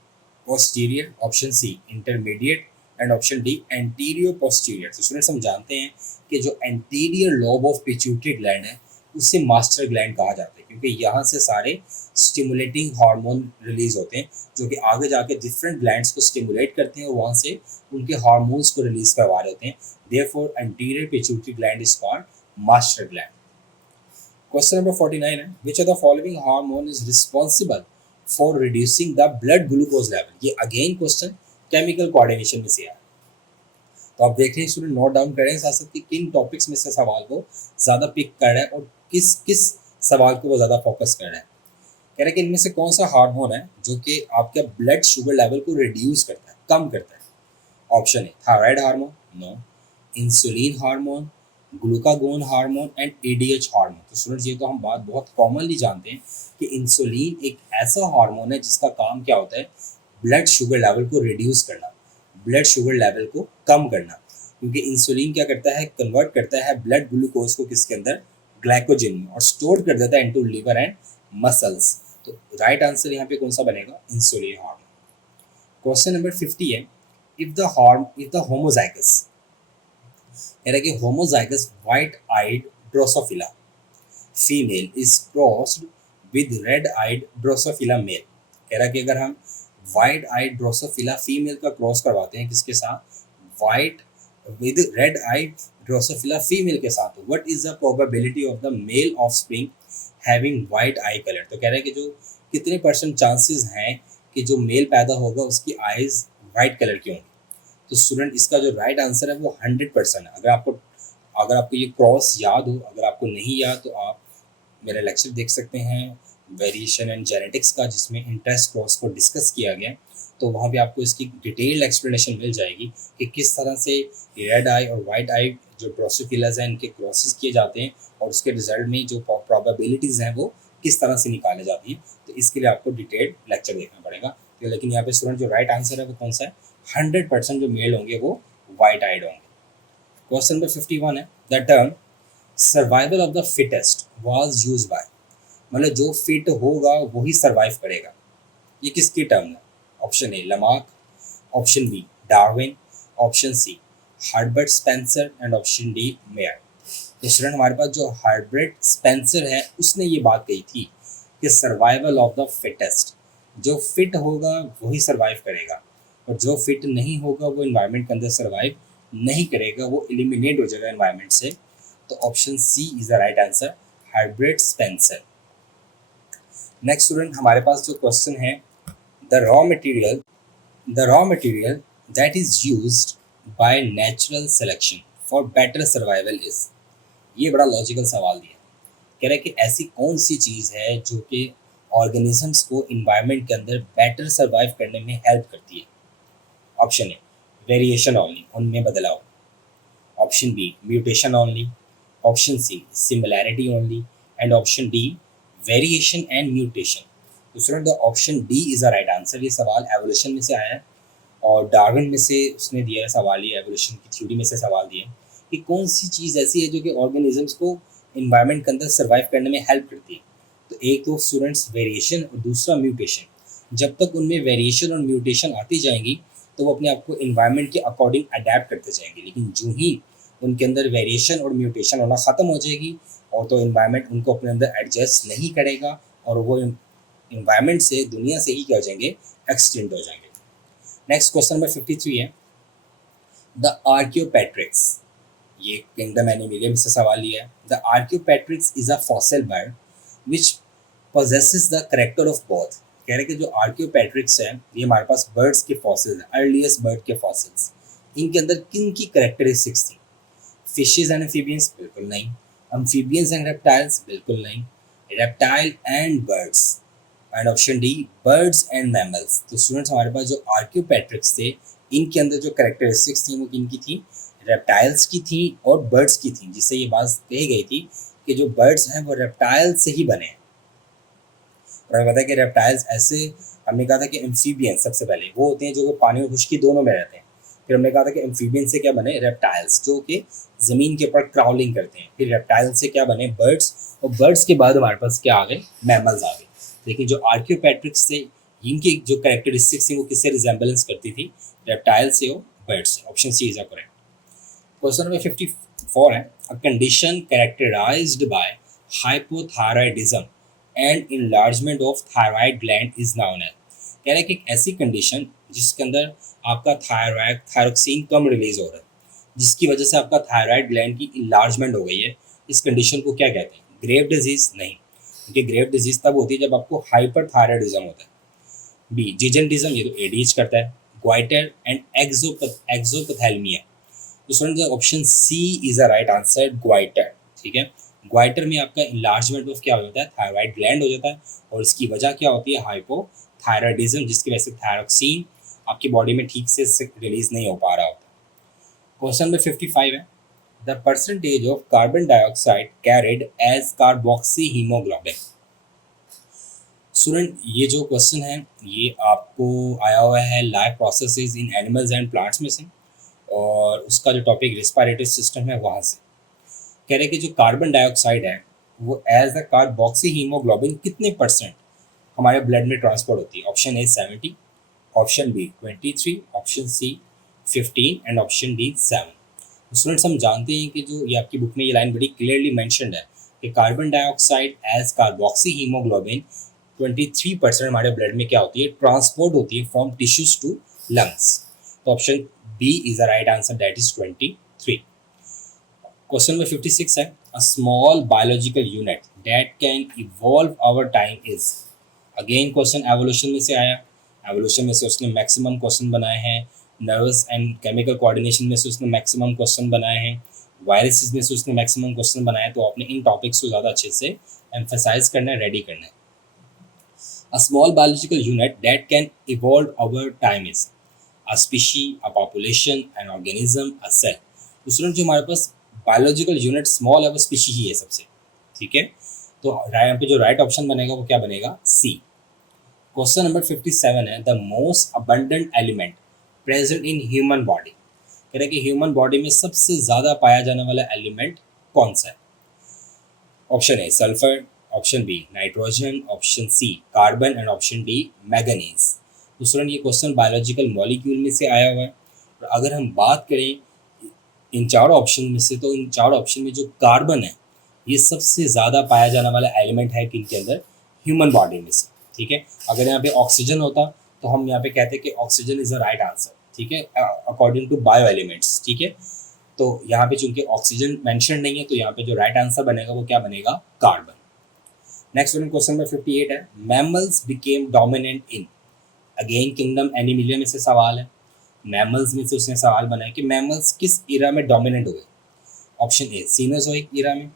posterior, option C intermediate, and option D anterior posterior. तो स्टूडेंट्स हम जानते हैं कि जो anterior lobe of pituitary gland है उसे मास्टर ग्लैंड कहा जाता है, क्योंकि यहाँ से सारे स्टिमुलेटिंग हार्मोन रिलीज होते हैं जो कि आगे जाके डिफरेंट ग्लैंड्स को स्टिमुलेट करते हैं और वहाँ से उनके हार्मोन्स को रिलीज करवा रहे होते हैं। Therefore anterior pituitary gland is called master gland. Question number 49 है, which of the following hormone is responsible for reducing the blood glucose level. ये अगेन क्वेश्चन केमिकल कोऑर्डिनेशन में से आया। तो आप देख रहे हैं स्टूडेंट, नोट डाउन करें साथ साथ कि किन टॉपिक्स में से सवाल को ज़्यादा पिक कर रहा है और किस किस सवाल को वो ज़्यादा फोकस कर रहा है। कह रहे हैं कि इनमें से कौन सा हार्मोन है जो कि आपके ब्लड शुगर लेवल को रिड्यूस करता है, कम करता है। ऑप्शन है thyroid hormone, no, insulin hormone, glucagon hormone and ADH hormone. तो स्टूडेंट्स ये तो हम बात बहुत कॉमनली जानते हैं कि इंसुलिन एक ऐसा हार्मोन है जिसका काम क्या होता है, ब्लड शुगर लेवल को रिड्यूस करना, ब्लड शुगर लेवल को कम करना, क्योंकि इंसुलिन क्या करता है, कन्वर्ट करता है ब्लड ग्लूकोज को किसके अंदर, ग्लाइकोजन में, और स्टोर कर देता है इनटू लिवर एंड मसल्स। तो राइट आंसर यहाँ पे कौन सा बनेगा, इंसुलिन हार्मोन। क्वेश्चन नंबर 50 है, इफ द होमोजाइगस, कह रहा है कि homozygous white eyed drosophila female is crossed with red eyed drosophila male. कह रहा है कि अगर हम व्हाइट आइड ड्रोसोफिला फीमेल का क्रॉस करवाते हैं किसके साथ, white with red eyed drosophila female के साथ, what is the probability of the male offspring having white eye colour. तो कह रहा है कि जो कितने % चांसेस हैं कि जो मेल पैदा होगा उसकी आईज वाइट कलर की होंगी। तो स्टूडेंट इसका जो राइट आंसर है वो 100% है। अगर आपको ये क्रॉस याद हो, अगर आपको नहीं याद तो आप मेरा लेक्चर देख सकते हैं वेरिएशन एंड जेनेटिक्स का, जिसमें इंट्रेस्ट क्रॉस को डिस्कस किया गया। तो वहाँ पे आपको इसकी डिटेल्ड एक्सप्लेनेशन मिल जाएगी कि किस तरह से रेड आई और वाइट आई जो ड्रोसोफिलाज हैं इनके क्रॉसेस किए जाते हैं और उसके रिजल्ट में जो प्रोबेबिलिटीज़ हैं वो किस तरह से निकाले जाती हैं। तो इसके लिए आपको डिटेल्ड लेक्चर देखना पड़ेगा। तो लेकिन यहाँ पे स्टूडेंट जो राइट आंसर है वो कौन सा है, 100% जो मेल होंगे वो वाइट आइड होंगे। क्वेश्चन नंबर 51 है, the term survival of the fittest was used by, मतलब जो फिट होगा वही सर्वाइव करेगा, ये किसकी टर्म है। Option A Lamarck, option B Darwin, option C Herbert Spencer and option D Mayr. तो स्टूडेंट हमारे पास जो हर्बर्ट स्पेंसर है उसने ये बात कही थी कि सर्वाइवल ऑफ द फिटेस्ट, जो फिट होगा वही सर्वाइव करेगा और जो फिट नहीं होगा वो इन्वायरमेंट के अंदर सर्वाइव नहीं करेगा, वो एलिमिनेट हो जाएगा इन्वायरमेंट से। तो option C is the right answer, Herbert Spencer. Next student हमारे पास जो क्वेश्चन है, the raw material that is used by natural selection for better survival is. ये बड़ा लॉजिकल सवाल दिया, कह रहा है कि ऐसी कौन सी चीज़ है जो कि ऑर्गेनिजम्स को इन्वायरमेंट के अंदर बेटर सर्वाइव करने में हेल्प करती है। ऑप्शन ए वेरिएशन ओनली, उनमें बदलाव, option B mutation only, option C similarity only and option D variation and mutation. तो student the option D is the right answer. ये सवाल एवोल्यूशन में से आया है और डार्विन में से उसने दिया है सवाल, ये एवोल्यूशन की थ्योरी में से सवाल दिए कि कौन सी चीज़ ऐसी है जो कि ऑर्गेनिजम्स को इन्वायरमेंट के अंदर सर्वाइव करने में हेल्प करती है। तो एक तो स्टूडेंट्स वेरिएशन और दूसरा म्यूटेशन। जब तक उनमें वेरिएशन और म्यूटेशन आती जाएंगी तो वो अपने आप को इन्वायरमेंट के अकॉर्डिंग अडेप्ट करते जाएंगे, लेकिन जो ही उनके अंदर वेरिएशन और म्यूटेशन होना ख़त्म हो जाएगी और तो इन्वायरमेंट उनको अपने अंदर एडजस्ट नहीं करेगा और वो इन्वायरमेंट से, दुनिया से ही क्या हो जाएंगे, एक्सटिंक्ट हो जाएंगे। नेक्स्ट क्वेश्चन नंबर 53 है, द आर्कियोपेट्रिक्स, ये किंगडम एनिमेलियम से सवाल लिया है। The archaeopteryx is a fossil bird which possesses the character of both. कह रहे कि जो आर्कियोपेट्रिक्स है ये हमारे पास बर्ड्स के फॉसिल्स हैं, अर्लीस्ट बर्ड के फॉसिल्स। इनके अंदर किन की करेक्टरिस्टिक्स थी, फिशेज एंड एम्फीबियंस बिल्कुल नहीं, एम्फीबियंस एंड रेप्टाइल्स बिल्कुल नहीं, reptile and birds and option D birds and mammals. तो स्टूडेंट्स हमारे पास जो आर्कियोपेट्रिक्स थे इनके अंदर जो करेक्टरिस्टिक्स थी वो किनकी थी, रेप्टाइल्स की थी और बर्ड्स की थी, जिससे ये बात कही गई थी कि जो बर्ड्स हैं वो रेप्टाइल से ही बने हैं। और हमें पता है कि रेप्टाइल्स ऐसे, हमने कहा था कि एम्फीबियंस सबसे पहले वो होते हैं जो कि पानी और खुश्की दोनों में रहते हैं। फिर हमने कहा था कि एम्फीबियंस से क्या बने, रेप्टाइल्स जो कि ज़मीन के ऊपर क्राउलिंग करते हैं। फिर रेप्टाइल्स से क्या बने, बर्ड्स, और बर्ड्स के बाद हमारे पास क्या आ गए, मैमल्स आ गए। लेकिन जो आर्कियोपेट्रिक्स थे इनकी जो कैरेक्टरिस्टिक्स थी वो किससे रिजेंबलेंस करती थी, रेप्टाइल से और बर्ड से। Option C is correct. Question number 54 है, a condition characterized by hypothyroidism and enlargement of thyroid gland is known as. कह रहे हैं कि एक ऐसी कंडीशन जिसके अंदर आपका थायरोक्सिन कम रिलीज हो रहा है, जिसकी वजह से आपका थायराइड ग्लैंड की इनलार्जमेंट हो गई है, इस कंडीशन को क्या कहते हैं, ग्रेव डिजीज नहीं, क्योंकि ग्रेव डिजीज तब होती है जब आपको हाइपर थायराइडिज्म होता है। बी जिजेंटिज्म, ये तो एडीएच करता है, ग्वाइटर एंड एक्सोपथैल्मिया। तो student option C is the right answer, goitre. ठीक है, ग्वाइटर में आपका इनलार्जमेंट ऑफ क्या हो जाता है, थायराइड ग्लैंड हो जाता है और इसकी वजह क्या होती है, हाइपोथायराइडिज्म, जिसकी वजह से थायरोक्सिन आपकी बॉडी में ठीक से रिलीज नहीं हो पा रहा होता। क्वेश्चन नंबर 55 है, the percentage of carbon dioxide carried as carboxy haemoglobin. Student ये जो क्वेश्चन है ये आपको आया हुआ है life processes in animals and plants में से, और उसका जो टॉपिक रेस्पिरेटरी सिस्टम है वहाँ से। कह रहे कि जो कार्बन डाइऑक्साइड है वो एज द कार्बोक्सी हीमोग्लोबिन कितने परसेंट हमारे ब्लड में ट्रांसपोर्ट होती है। Option A 70, option B 23, option C 15 and option D 7। Students हम जानते हैं कि जो ये आपकी बुक में ये लाइन बड़ी क्लियरली मेंशन्ड है कि carbon dioxide as carboxy haemoglobin 23% हमारे ब्लड में क्या होती है, ट्रांसपोर्ट होती है फ्रॉम टिश्यूज टू लंग्स। तो option B is the right answer, that is 23। Question number 56 है, a small biological unit that can evolve over time is. Again question evolution में से आया, एवोल्यूशन में से उसने मैक्सिमम क्वेश्चन बनाए हैं, नर्वस एंड केमिकल कोऑर्डिनेशन में से उसने मैक्सिमम क्वेश्चन बनाए हैं, वायरसेस में से उसने मैक्सिमम क्वेश्चन बनाए। तो आपने इन टॉपिक्स को ज़्यादा अच्छे से एम्फेसाइज करना है, रेडी करना है। A small biological unit that can evolve over time is a species, a population, an organism, a cell. तो स्टूडेंट जो हमारे पास बायोलॉजिकल यूनिट स्मॉल है वो स्पीशी ही है सबसे, ठीक है। तो यहाँ पे जो राइट ऑप्शन बनेगा वो क्या बनेगा, सी। क्वेश्चन नंबर 57 है, the most abundant element present in human body. कह रहे कि ह्यूमन बॉडी में सबसे ज़्यादा पाया जाने वाला एलिमेंट कौन सा है। Option A sulphur, option B nitrogen, option C carbon and option D manganese. तो स्टूडेंट ये क्वेश्चन बायोलॉजिकल मॉलिक्यूल में से आया हुआ है, और अगर हम बात करें इन चारों ऑप्शन में से, तो इन चारों ऑप्शन में जो कार्बन है ये सबसे ज़्यादा पाया जाने वाला एलिमेंट है किनके अंदर, ह्यूमन बॉडी में से, ठीक है। अगर यहाँ पे ऑक्सीजन होता तो हम यहाँ पे कहते हैं कि oxygen is the right answer, ठीक है, अकॉर्डिंग टू बायो एलिमेंट्स, ठीक है। तो यहाँ पे चूंकि ऑक्सीजन मेंशन नहीं है तो यहाँ पे जो राइट आंसर बनेगा वो क्या बनेगा, कार्बन। नेक्स्ट क्वेश्चन नंबर 58 है, mammals became dominant in. Again kingdom Animalia में से सवाल है, मैमल्स में से उसने सवाल बनाया कि मैमल्स किस इरा में डोमिनेंट हुए। ऑप्शन ए सीनोजोइक इरा में,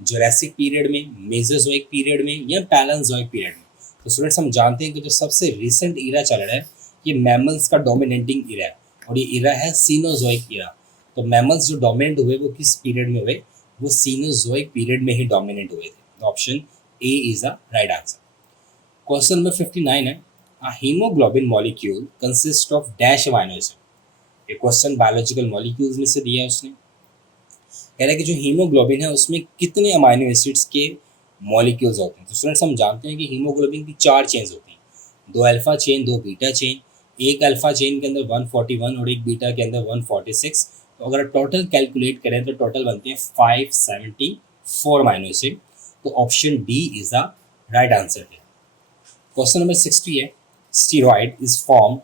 जुरासिक पीरियड में, मेसोजोइक पीरियड में, या पैलेंजोइक पीरियड में। तो स्टूडेंट्स हम जानते हैं कि जो सबसे रिसेंट इरा चल रहा है ये मैमल्स का डोमिनेटिंग इरा है, और ये इरा है सीनोजोइक इरा। तो मैमल्स जो डोमिनेंट हुए वो किस पीरियड में हुए, वो सीनोजोइक पीरियड में ही डोमिनेंट हुए थे। Option A is the right answer. Question number 59 है, a haemoglobin molecule consist of dash amino acid. ये क्वेश्चन बायोलॉजिकल मॉलिक्यूल्स में से दिया है उसने। कह रहा है कि जो हीमोग्लोबिन है उसमें कितने अमाइनो एसिड्स के मॉलिक्यूल्स होते हैं। तो स्टूडेंट्स हम जानते हैं कि हीमोग्लोबिन की 4 चेन्स होती हैं, 2 अल्फा चेन, 2 बीटा चेन। एक अल्फा चेन के अंदर 141 और एक बीटा के अंदर 146। तो अगर टोटल कैलकुलेट करें तो टोटल बनते हैं 574 अमाइनो एसिड। तो option D is the right answer है। क्वेश्चन नंबर 60 है, steroid is form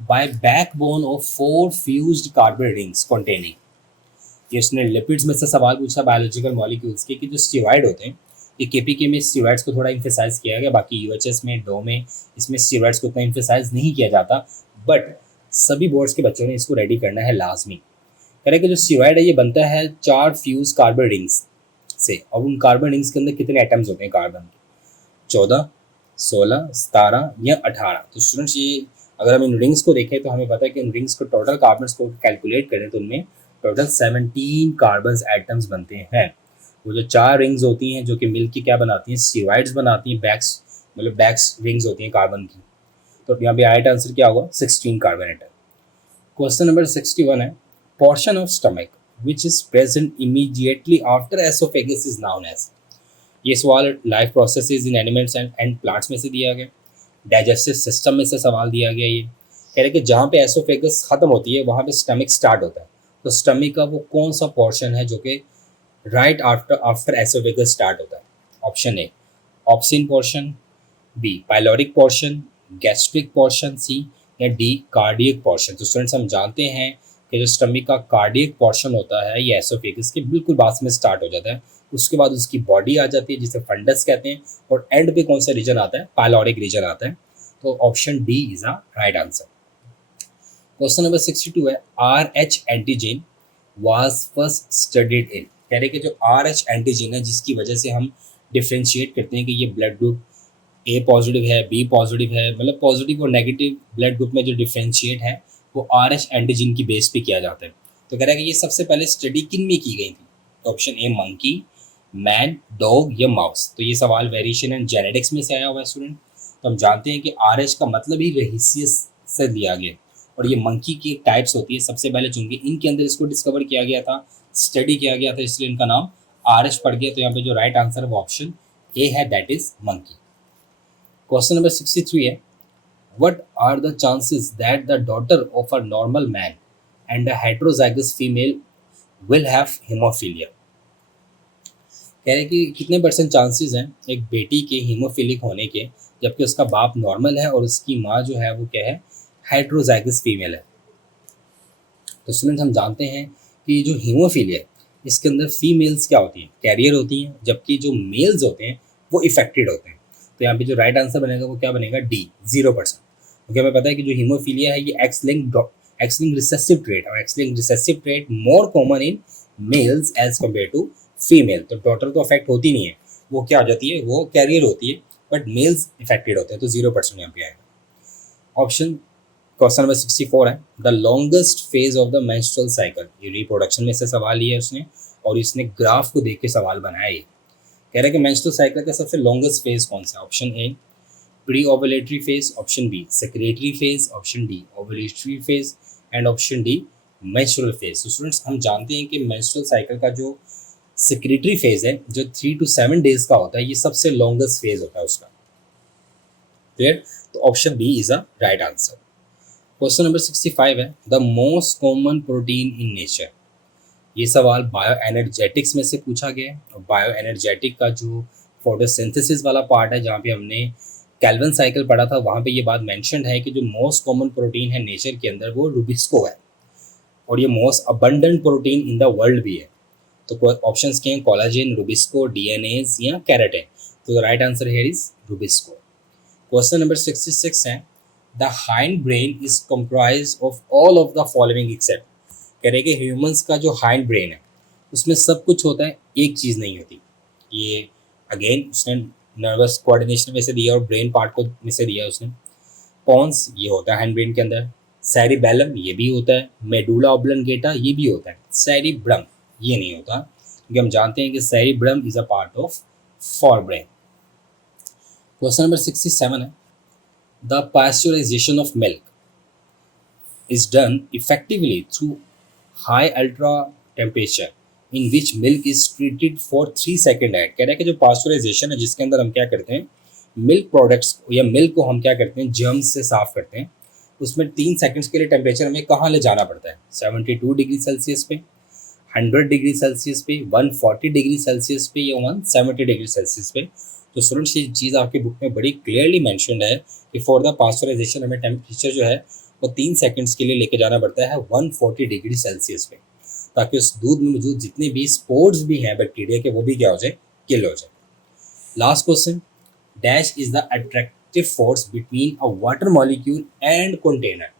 by backbone of 4 fused carbon rings containing. ये उसने लिपिड्स में से सवाल पूछा बायोलॉजिकल मॉलिक्यूल्स के कि जो स्टीरॉयड होते हैं, ये केपीके में स्टीरॉयड्स को थोड़ा इम्फेसाइज किया गया, बाकी यूएचएस में, डो में इसमें स्टीरॉयड्स को उतना इम्फेसाइज नहीं किया जाता, बट सभी बोर्ड्स के बच्चों ने इसको रेडी करना है लाजमी। कह रहे कि जो स्टीरॉयड है ये बनता है 4 फ्यूज कार्बन रिंग्स से, और उन कार्बन रिंग्स के अंदर कितने एटम्स होते हैं कार्बन के, 14, 16, 17 या 18। तो स्टूडेंट्स ये अगर हम इन रिंग्स को देखें तो हमें पता है कि इन रिंग्स को टोटल कार्बन को कैलकुलेट करें तो उनमें टोटल 17 कार्बन एटम्स बनते हैं। वो जो 4 रिंग्स होती हैं जो कि मिलकर क्या बनाती हैं, स्टीरॉयड्स बनाती हैं, बैक्स मतलब बैक्स रिंग्स होती हैं कार्बन की। तो यहाँ पे राइट आंसर क्या होगा, 16 कार्बन एटम। क्वेश्चन नंबर 61 है, portion of stomach which is present immediately after oesophagus is known as. ये सवाल life processes in animals and plants में से दिया गया, डाइजेस्टिव सिस्टम में से सवाल दिया गया। ये कह रहे कि जहाँ पे एसोफेगस खत्म होती है वहाँ पे स्टमक स्टार्ट होता है। तो स्टमक का वो कौन सा पोर्शन है जो कि राइट आफ्टर एसोफेगस स्टार्ट होता है। Option A opsin portion, B pyloric portion, gastric portion, C या डी कार्डियक पोर्शन। तो स्टूडेंट्स हम जानते हैं कि जो स्टमक का कार्डियक पोर्शन होता है ये एसोफेगस के बिल्कुल पास में स्टार्ट हो जाता है, उसके बाद उसकी बॉडी आ जाती है जिसे फंडस कहते हैं, और एंड पे कौन सा रीजन आता है, पाइलोरिक रीजन आता है। तो option D is the right answer. Question number 62 है, RH antigen was first studied in. कह रहे कि जो RH एंटीजन है जिसकी वजह से हम डिफ्रेंशिएट करते हैं कि ये ब्लड ग्रुप ए पॉजिटिव है, बी पॉजिटिव है, मतलब पॉजिटिव और नेगेटिव ब्लड ग्रुप में जो डिफ्रेंशिएट है वो RH एंटीजन की बेस पे किया जाता है। तो कह रहा है कि ये सबसे पहले स्टडी किन में की गई थी? तो option A monkey, man, dog या माउस। तो ये सवाल वेरिएशन एंड जेनेटिक्स में से आया हुआ है स्टूडेंट। तो हम जानते हैं कि RH का मतलब ही रहीसियस से लिया गया और ये मंकी की टाइप्स होती है, सबसे पहले चूंकि इनके अंदर इसको डिस्कवर किया गया था, स्टडी किया गया था, इसलिए इनका नाम RH पड़ गया। तो यहाँ पे जो राइट आंसर है वो ऑप्शन ए है, that is monkey. Question number 63 है, what are the chances that the daughter of a normal man and a heterozygous female will have hemophilia? कह रहे कि कितने परसेंट चांसेस हैं एक बेटी के हीमोफिलिक होने के, जबकि उसका बाप नॉर्मल है और उसकी माँ जो है वो क्या है, हेट्रोजाइगस फीमेल है। तो स्टूडेंट हम जानते हैं कि जो हीमोफिलिया है इसके अंदर फीमेल्स क्या होती हैं, कैरियर होती हैं, जबकि जो मेल्स होते हैं वो इफेक्टेड होते हैं। तो यहाँ पे जो राइट आंसर बनेगा वो क्या बनेगा, डी, 0%। क्योंकि हमें पता है कि जो हीमोफिलिया है ये एक्स लिंक्ड रिसेसिव ट्रेट, और X linked recessive trait more common in males as compare to female. तो डॉटर तो अफेक्ट होती नहीं है, वो क्या हो जाती है, वो कैरियर होती है, बट मेल्स इफेक्टेड होते हैं। तो 0% यहाँ पे आएगा। ऑप्शन क्वेश्चन नंबर 64 है, the longest phase of the menstrual cycle. ये रिप्रोडक्शन में से सवाल लिया है उसने और इसने ग्राफ को देख के सवाल बनाया है। कह रहा है कि मेंस्ट्रुअल साइकिल का सबसे लॉन्गेस्ट फेज कौन सा है? Option A pre ovulatory phase, option B secretory phase, option D ovulatory phase and option D menstrual phase. तो स्टूडेंट्स हम जानते हैं कि मेंस्ट्रुअल साइकिल का जो सेक्रेटरी फेज है जो 3 to 7 डेज का होता है, ये सबसे लॉन्गेस्ट फेज होता है उसका। क्लियर? तो option B is a right answer. Question number 65 है, the most common protein in nature. ये सवाल बायो एनर्जेटिक्स में से पूछा गया है और बायो एनर्जेटिक का जो फोटोसिंथेसिस वाला पार्ट है जहाँ पे हमने कैल्विन साइकिल पढ़ा था, वहाँ पे ये बात मेंशन्ड है कि जो मोस्ट कॉमन प्रोटीन है नेचर के अंदर वो रुबिस्को है और ये most abundant protein in the world भी है। तो ऑप्शंस के हैं कोलाजन, रुबिस्को, डीएनएज या केराटिन। तो the right answer here is Rubisco. Question number 66 है, the hind brain is comprised of all of the following except. कह रहे कि ह्यूमंस का जो हाइंड ब्रेन है उसमें सब कुछ होता है, एक चीज़ नहीं होती। ये अगेन उसने नर्वस कोऑर्डिनेशन में से दिया और ब्रेन पार्ट को में से दिया उसने। पॉन्स ये होता है हैंड ब्रेन के अंदर, सेरिबेलम ये भी होता है, मेडुला ऑब्लंगेटा ये भी होता है, सेरिब्रम ये नहीं होता, क्योंकि हम जानते हैं कि cerebrum is a part of forebrain. Question number 67 है, the pasteurisation of milk is done effectively through high ultra temperature in which milk is treated for 3 second at. कह रहा है कि जो पास्चराइजेशन है जिसके अंदर हम क्या करते हैं, मिल्क प्रोडक्ट्स या मिल्क को हम क्या करते हैं, जर्म्स से साफ करते हैं, उसमें 3 सेकंड्स के लिए टेम्परेचर हमें कहाँ ले जाना पड़ता है, 72 डिग्री सेल्सियस पे, 100 डिग्री सेल्सियस पे, 140 डिग्री सेल्सियस पे या 170 डिग्री सेल्सियस पे। तो स्टूडेंट्स ये चीज़ आपकी बुक में बड़ी क्लियरली मेंशन्ड है कि फॉर द पास्चराइजेशन हमें टेम्परेचर जो है वो 3 सेकंड्स के लिए लेके जाना पड़ता है 140 डिग्री सेल्सियस पे, ताकि उस दूध में मौजूद जितने भी स्पोर्स भी हैं बैक्टीरिया के वो भी क्या हो जाए, किल हो जाए। Last question, dash is the attractive force between a water molecule and container.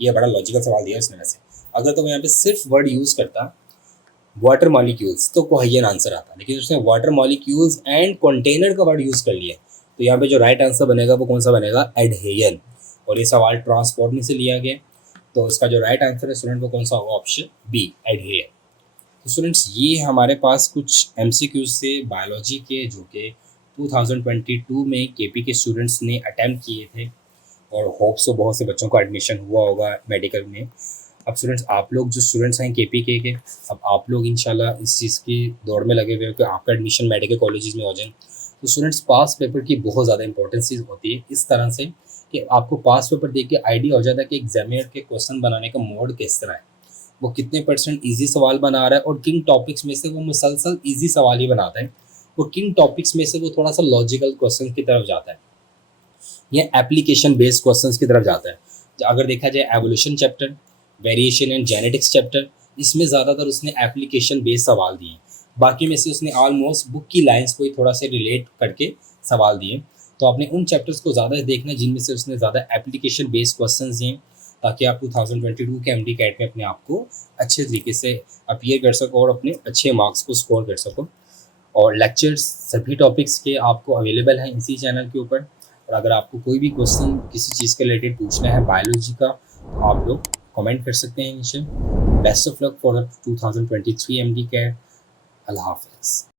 ये बड़ा लॉजिकल सवाल दिया उसने। वैसे अगर तो मैं यहाँ पे सिर्फ वर्ड यूज़ करता वाटर मॉलिक्यूल्स तो कोहेजन आंसर आता, लेकिन उसने वाटर मॉलिक्यूल्स एंड कंटेनर का वर्ड यूज़ कर लिया, तो यहाँ पे जो राइट आंसर बनेगा वो कौन सा बनेगा, एडहेजन। और ये सवाल ट्रांसपोर्ट में से लिया गया, तो उसका जो राइट आंसर है स्टूडेंट वो कौन सा होगा, ऑप्शन बी, एडहेजन। तो स्टूडेंट्स ये हमारे पास कुछ MCQs से बायोलॉजी के जो कि 2022 में KP के स्टूडेंट्स ने अटैम्प्ट किए थे और होप्स तो बहुत से बच्चों का एडमिशन हुआ होगा मेडिकल में। अब स्टूडेंट्स आप लोग जो स्टूडेंट्स हैं KP के अब आप लोग इंशाल्लाह इस चीज़ की दौड़ में लगे हुए हो कि आपका एडमिशन मेडिकल कॉलेजेस में हो जाए। तो स्टूडेंट्स पास पेपर की बहुत ज़्यादा इंपॉर्टेंस होती है इस तरह से कि आपको पास पेपर देख के आइडिया हो जाता है कि एग्जामिनर के क्वेश्चन बनाने का मोड किस तरह है, वो कितने परसेंट ईजी सवाल बना रहा है, और किन टॉपिक्स में से वो मुसलसल ईजी सवाल ही बनाता है, वो किन टॉपिक्स में से वो थोड़ा सा लॉजिकल क्वेश्चन की तरफ जाता है या एप्लीकेशन बेस्ड क्वेश्चंस की तरफ जाता है। अगर देखा जाए evolution chapter, variation and genetics chapter, इसमें ज़्यादातर उसने एप्लीकेशन बेस्ड सवाल दिए, बाकी में से उसने ऑलमोस्ट बुक की लाइंस को ही थोड़ा से रिलेट करके सवाल दिए। तो आपने उन चैप्टर्स को ज़्यादा देखना जिनमें से उसने ज़्यादा एप्लीकेशन बेस्ड क्वेश्चंस दिए, ताकि आप 2022 के MD कैट में अपने आप को अच्छे तरीके से अपीयर कर सको और अपने अच्छे मार्क्स को स्कोर कर सको। और लेक्चर्स सभी टॉपिक्स के आपको अवेलेबल हैं इसी चैनल के ऊपर। और अगर आपको कोई भी क्वेश्चन किसी चीज़ के रिलेटेड पूछना है बायोलॉजी का, तो आप लोग कमेंट कर सकते हैं नीचे। Best of luck for 2023 MD CAT. अल्लाह हाफिज़।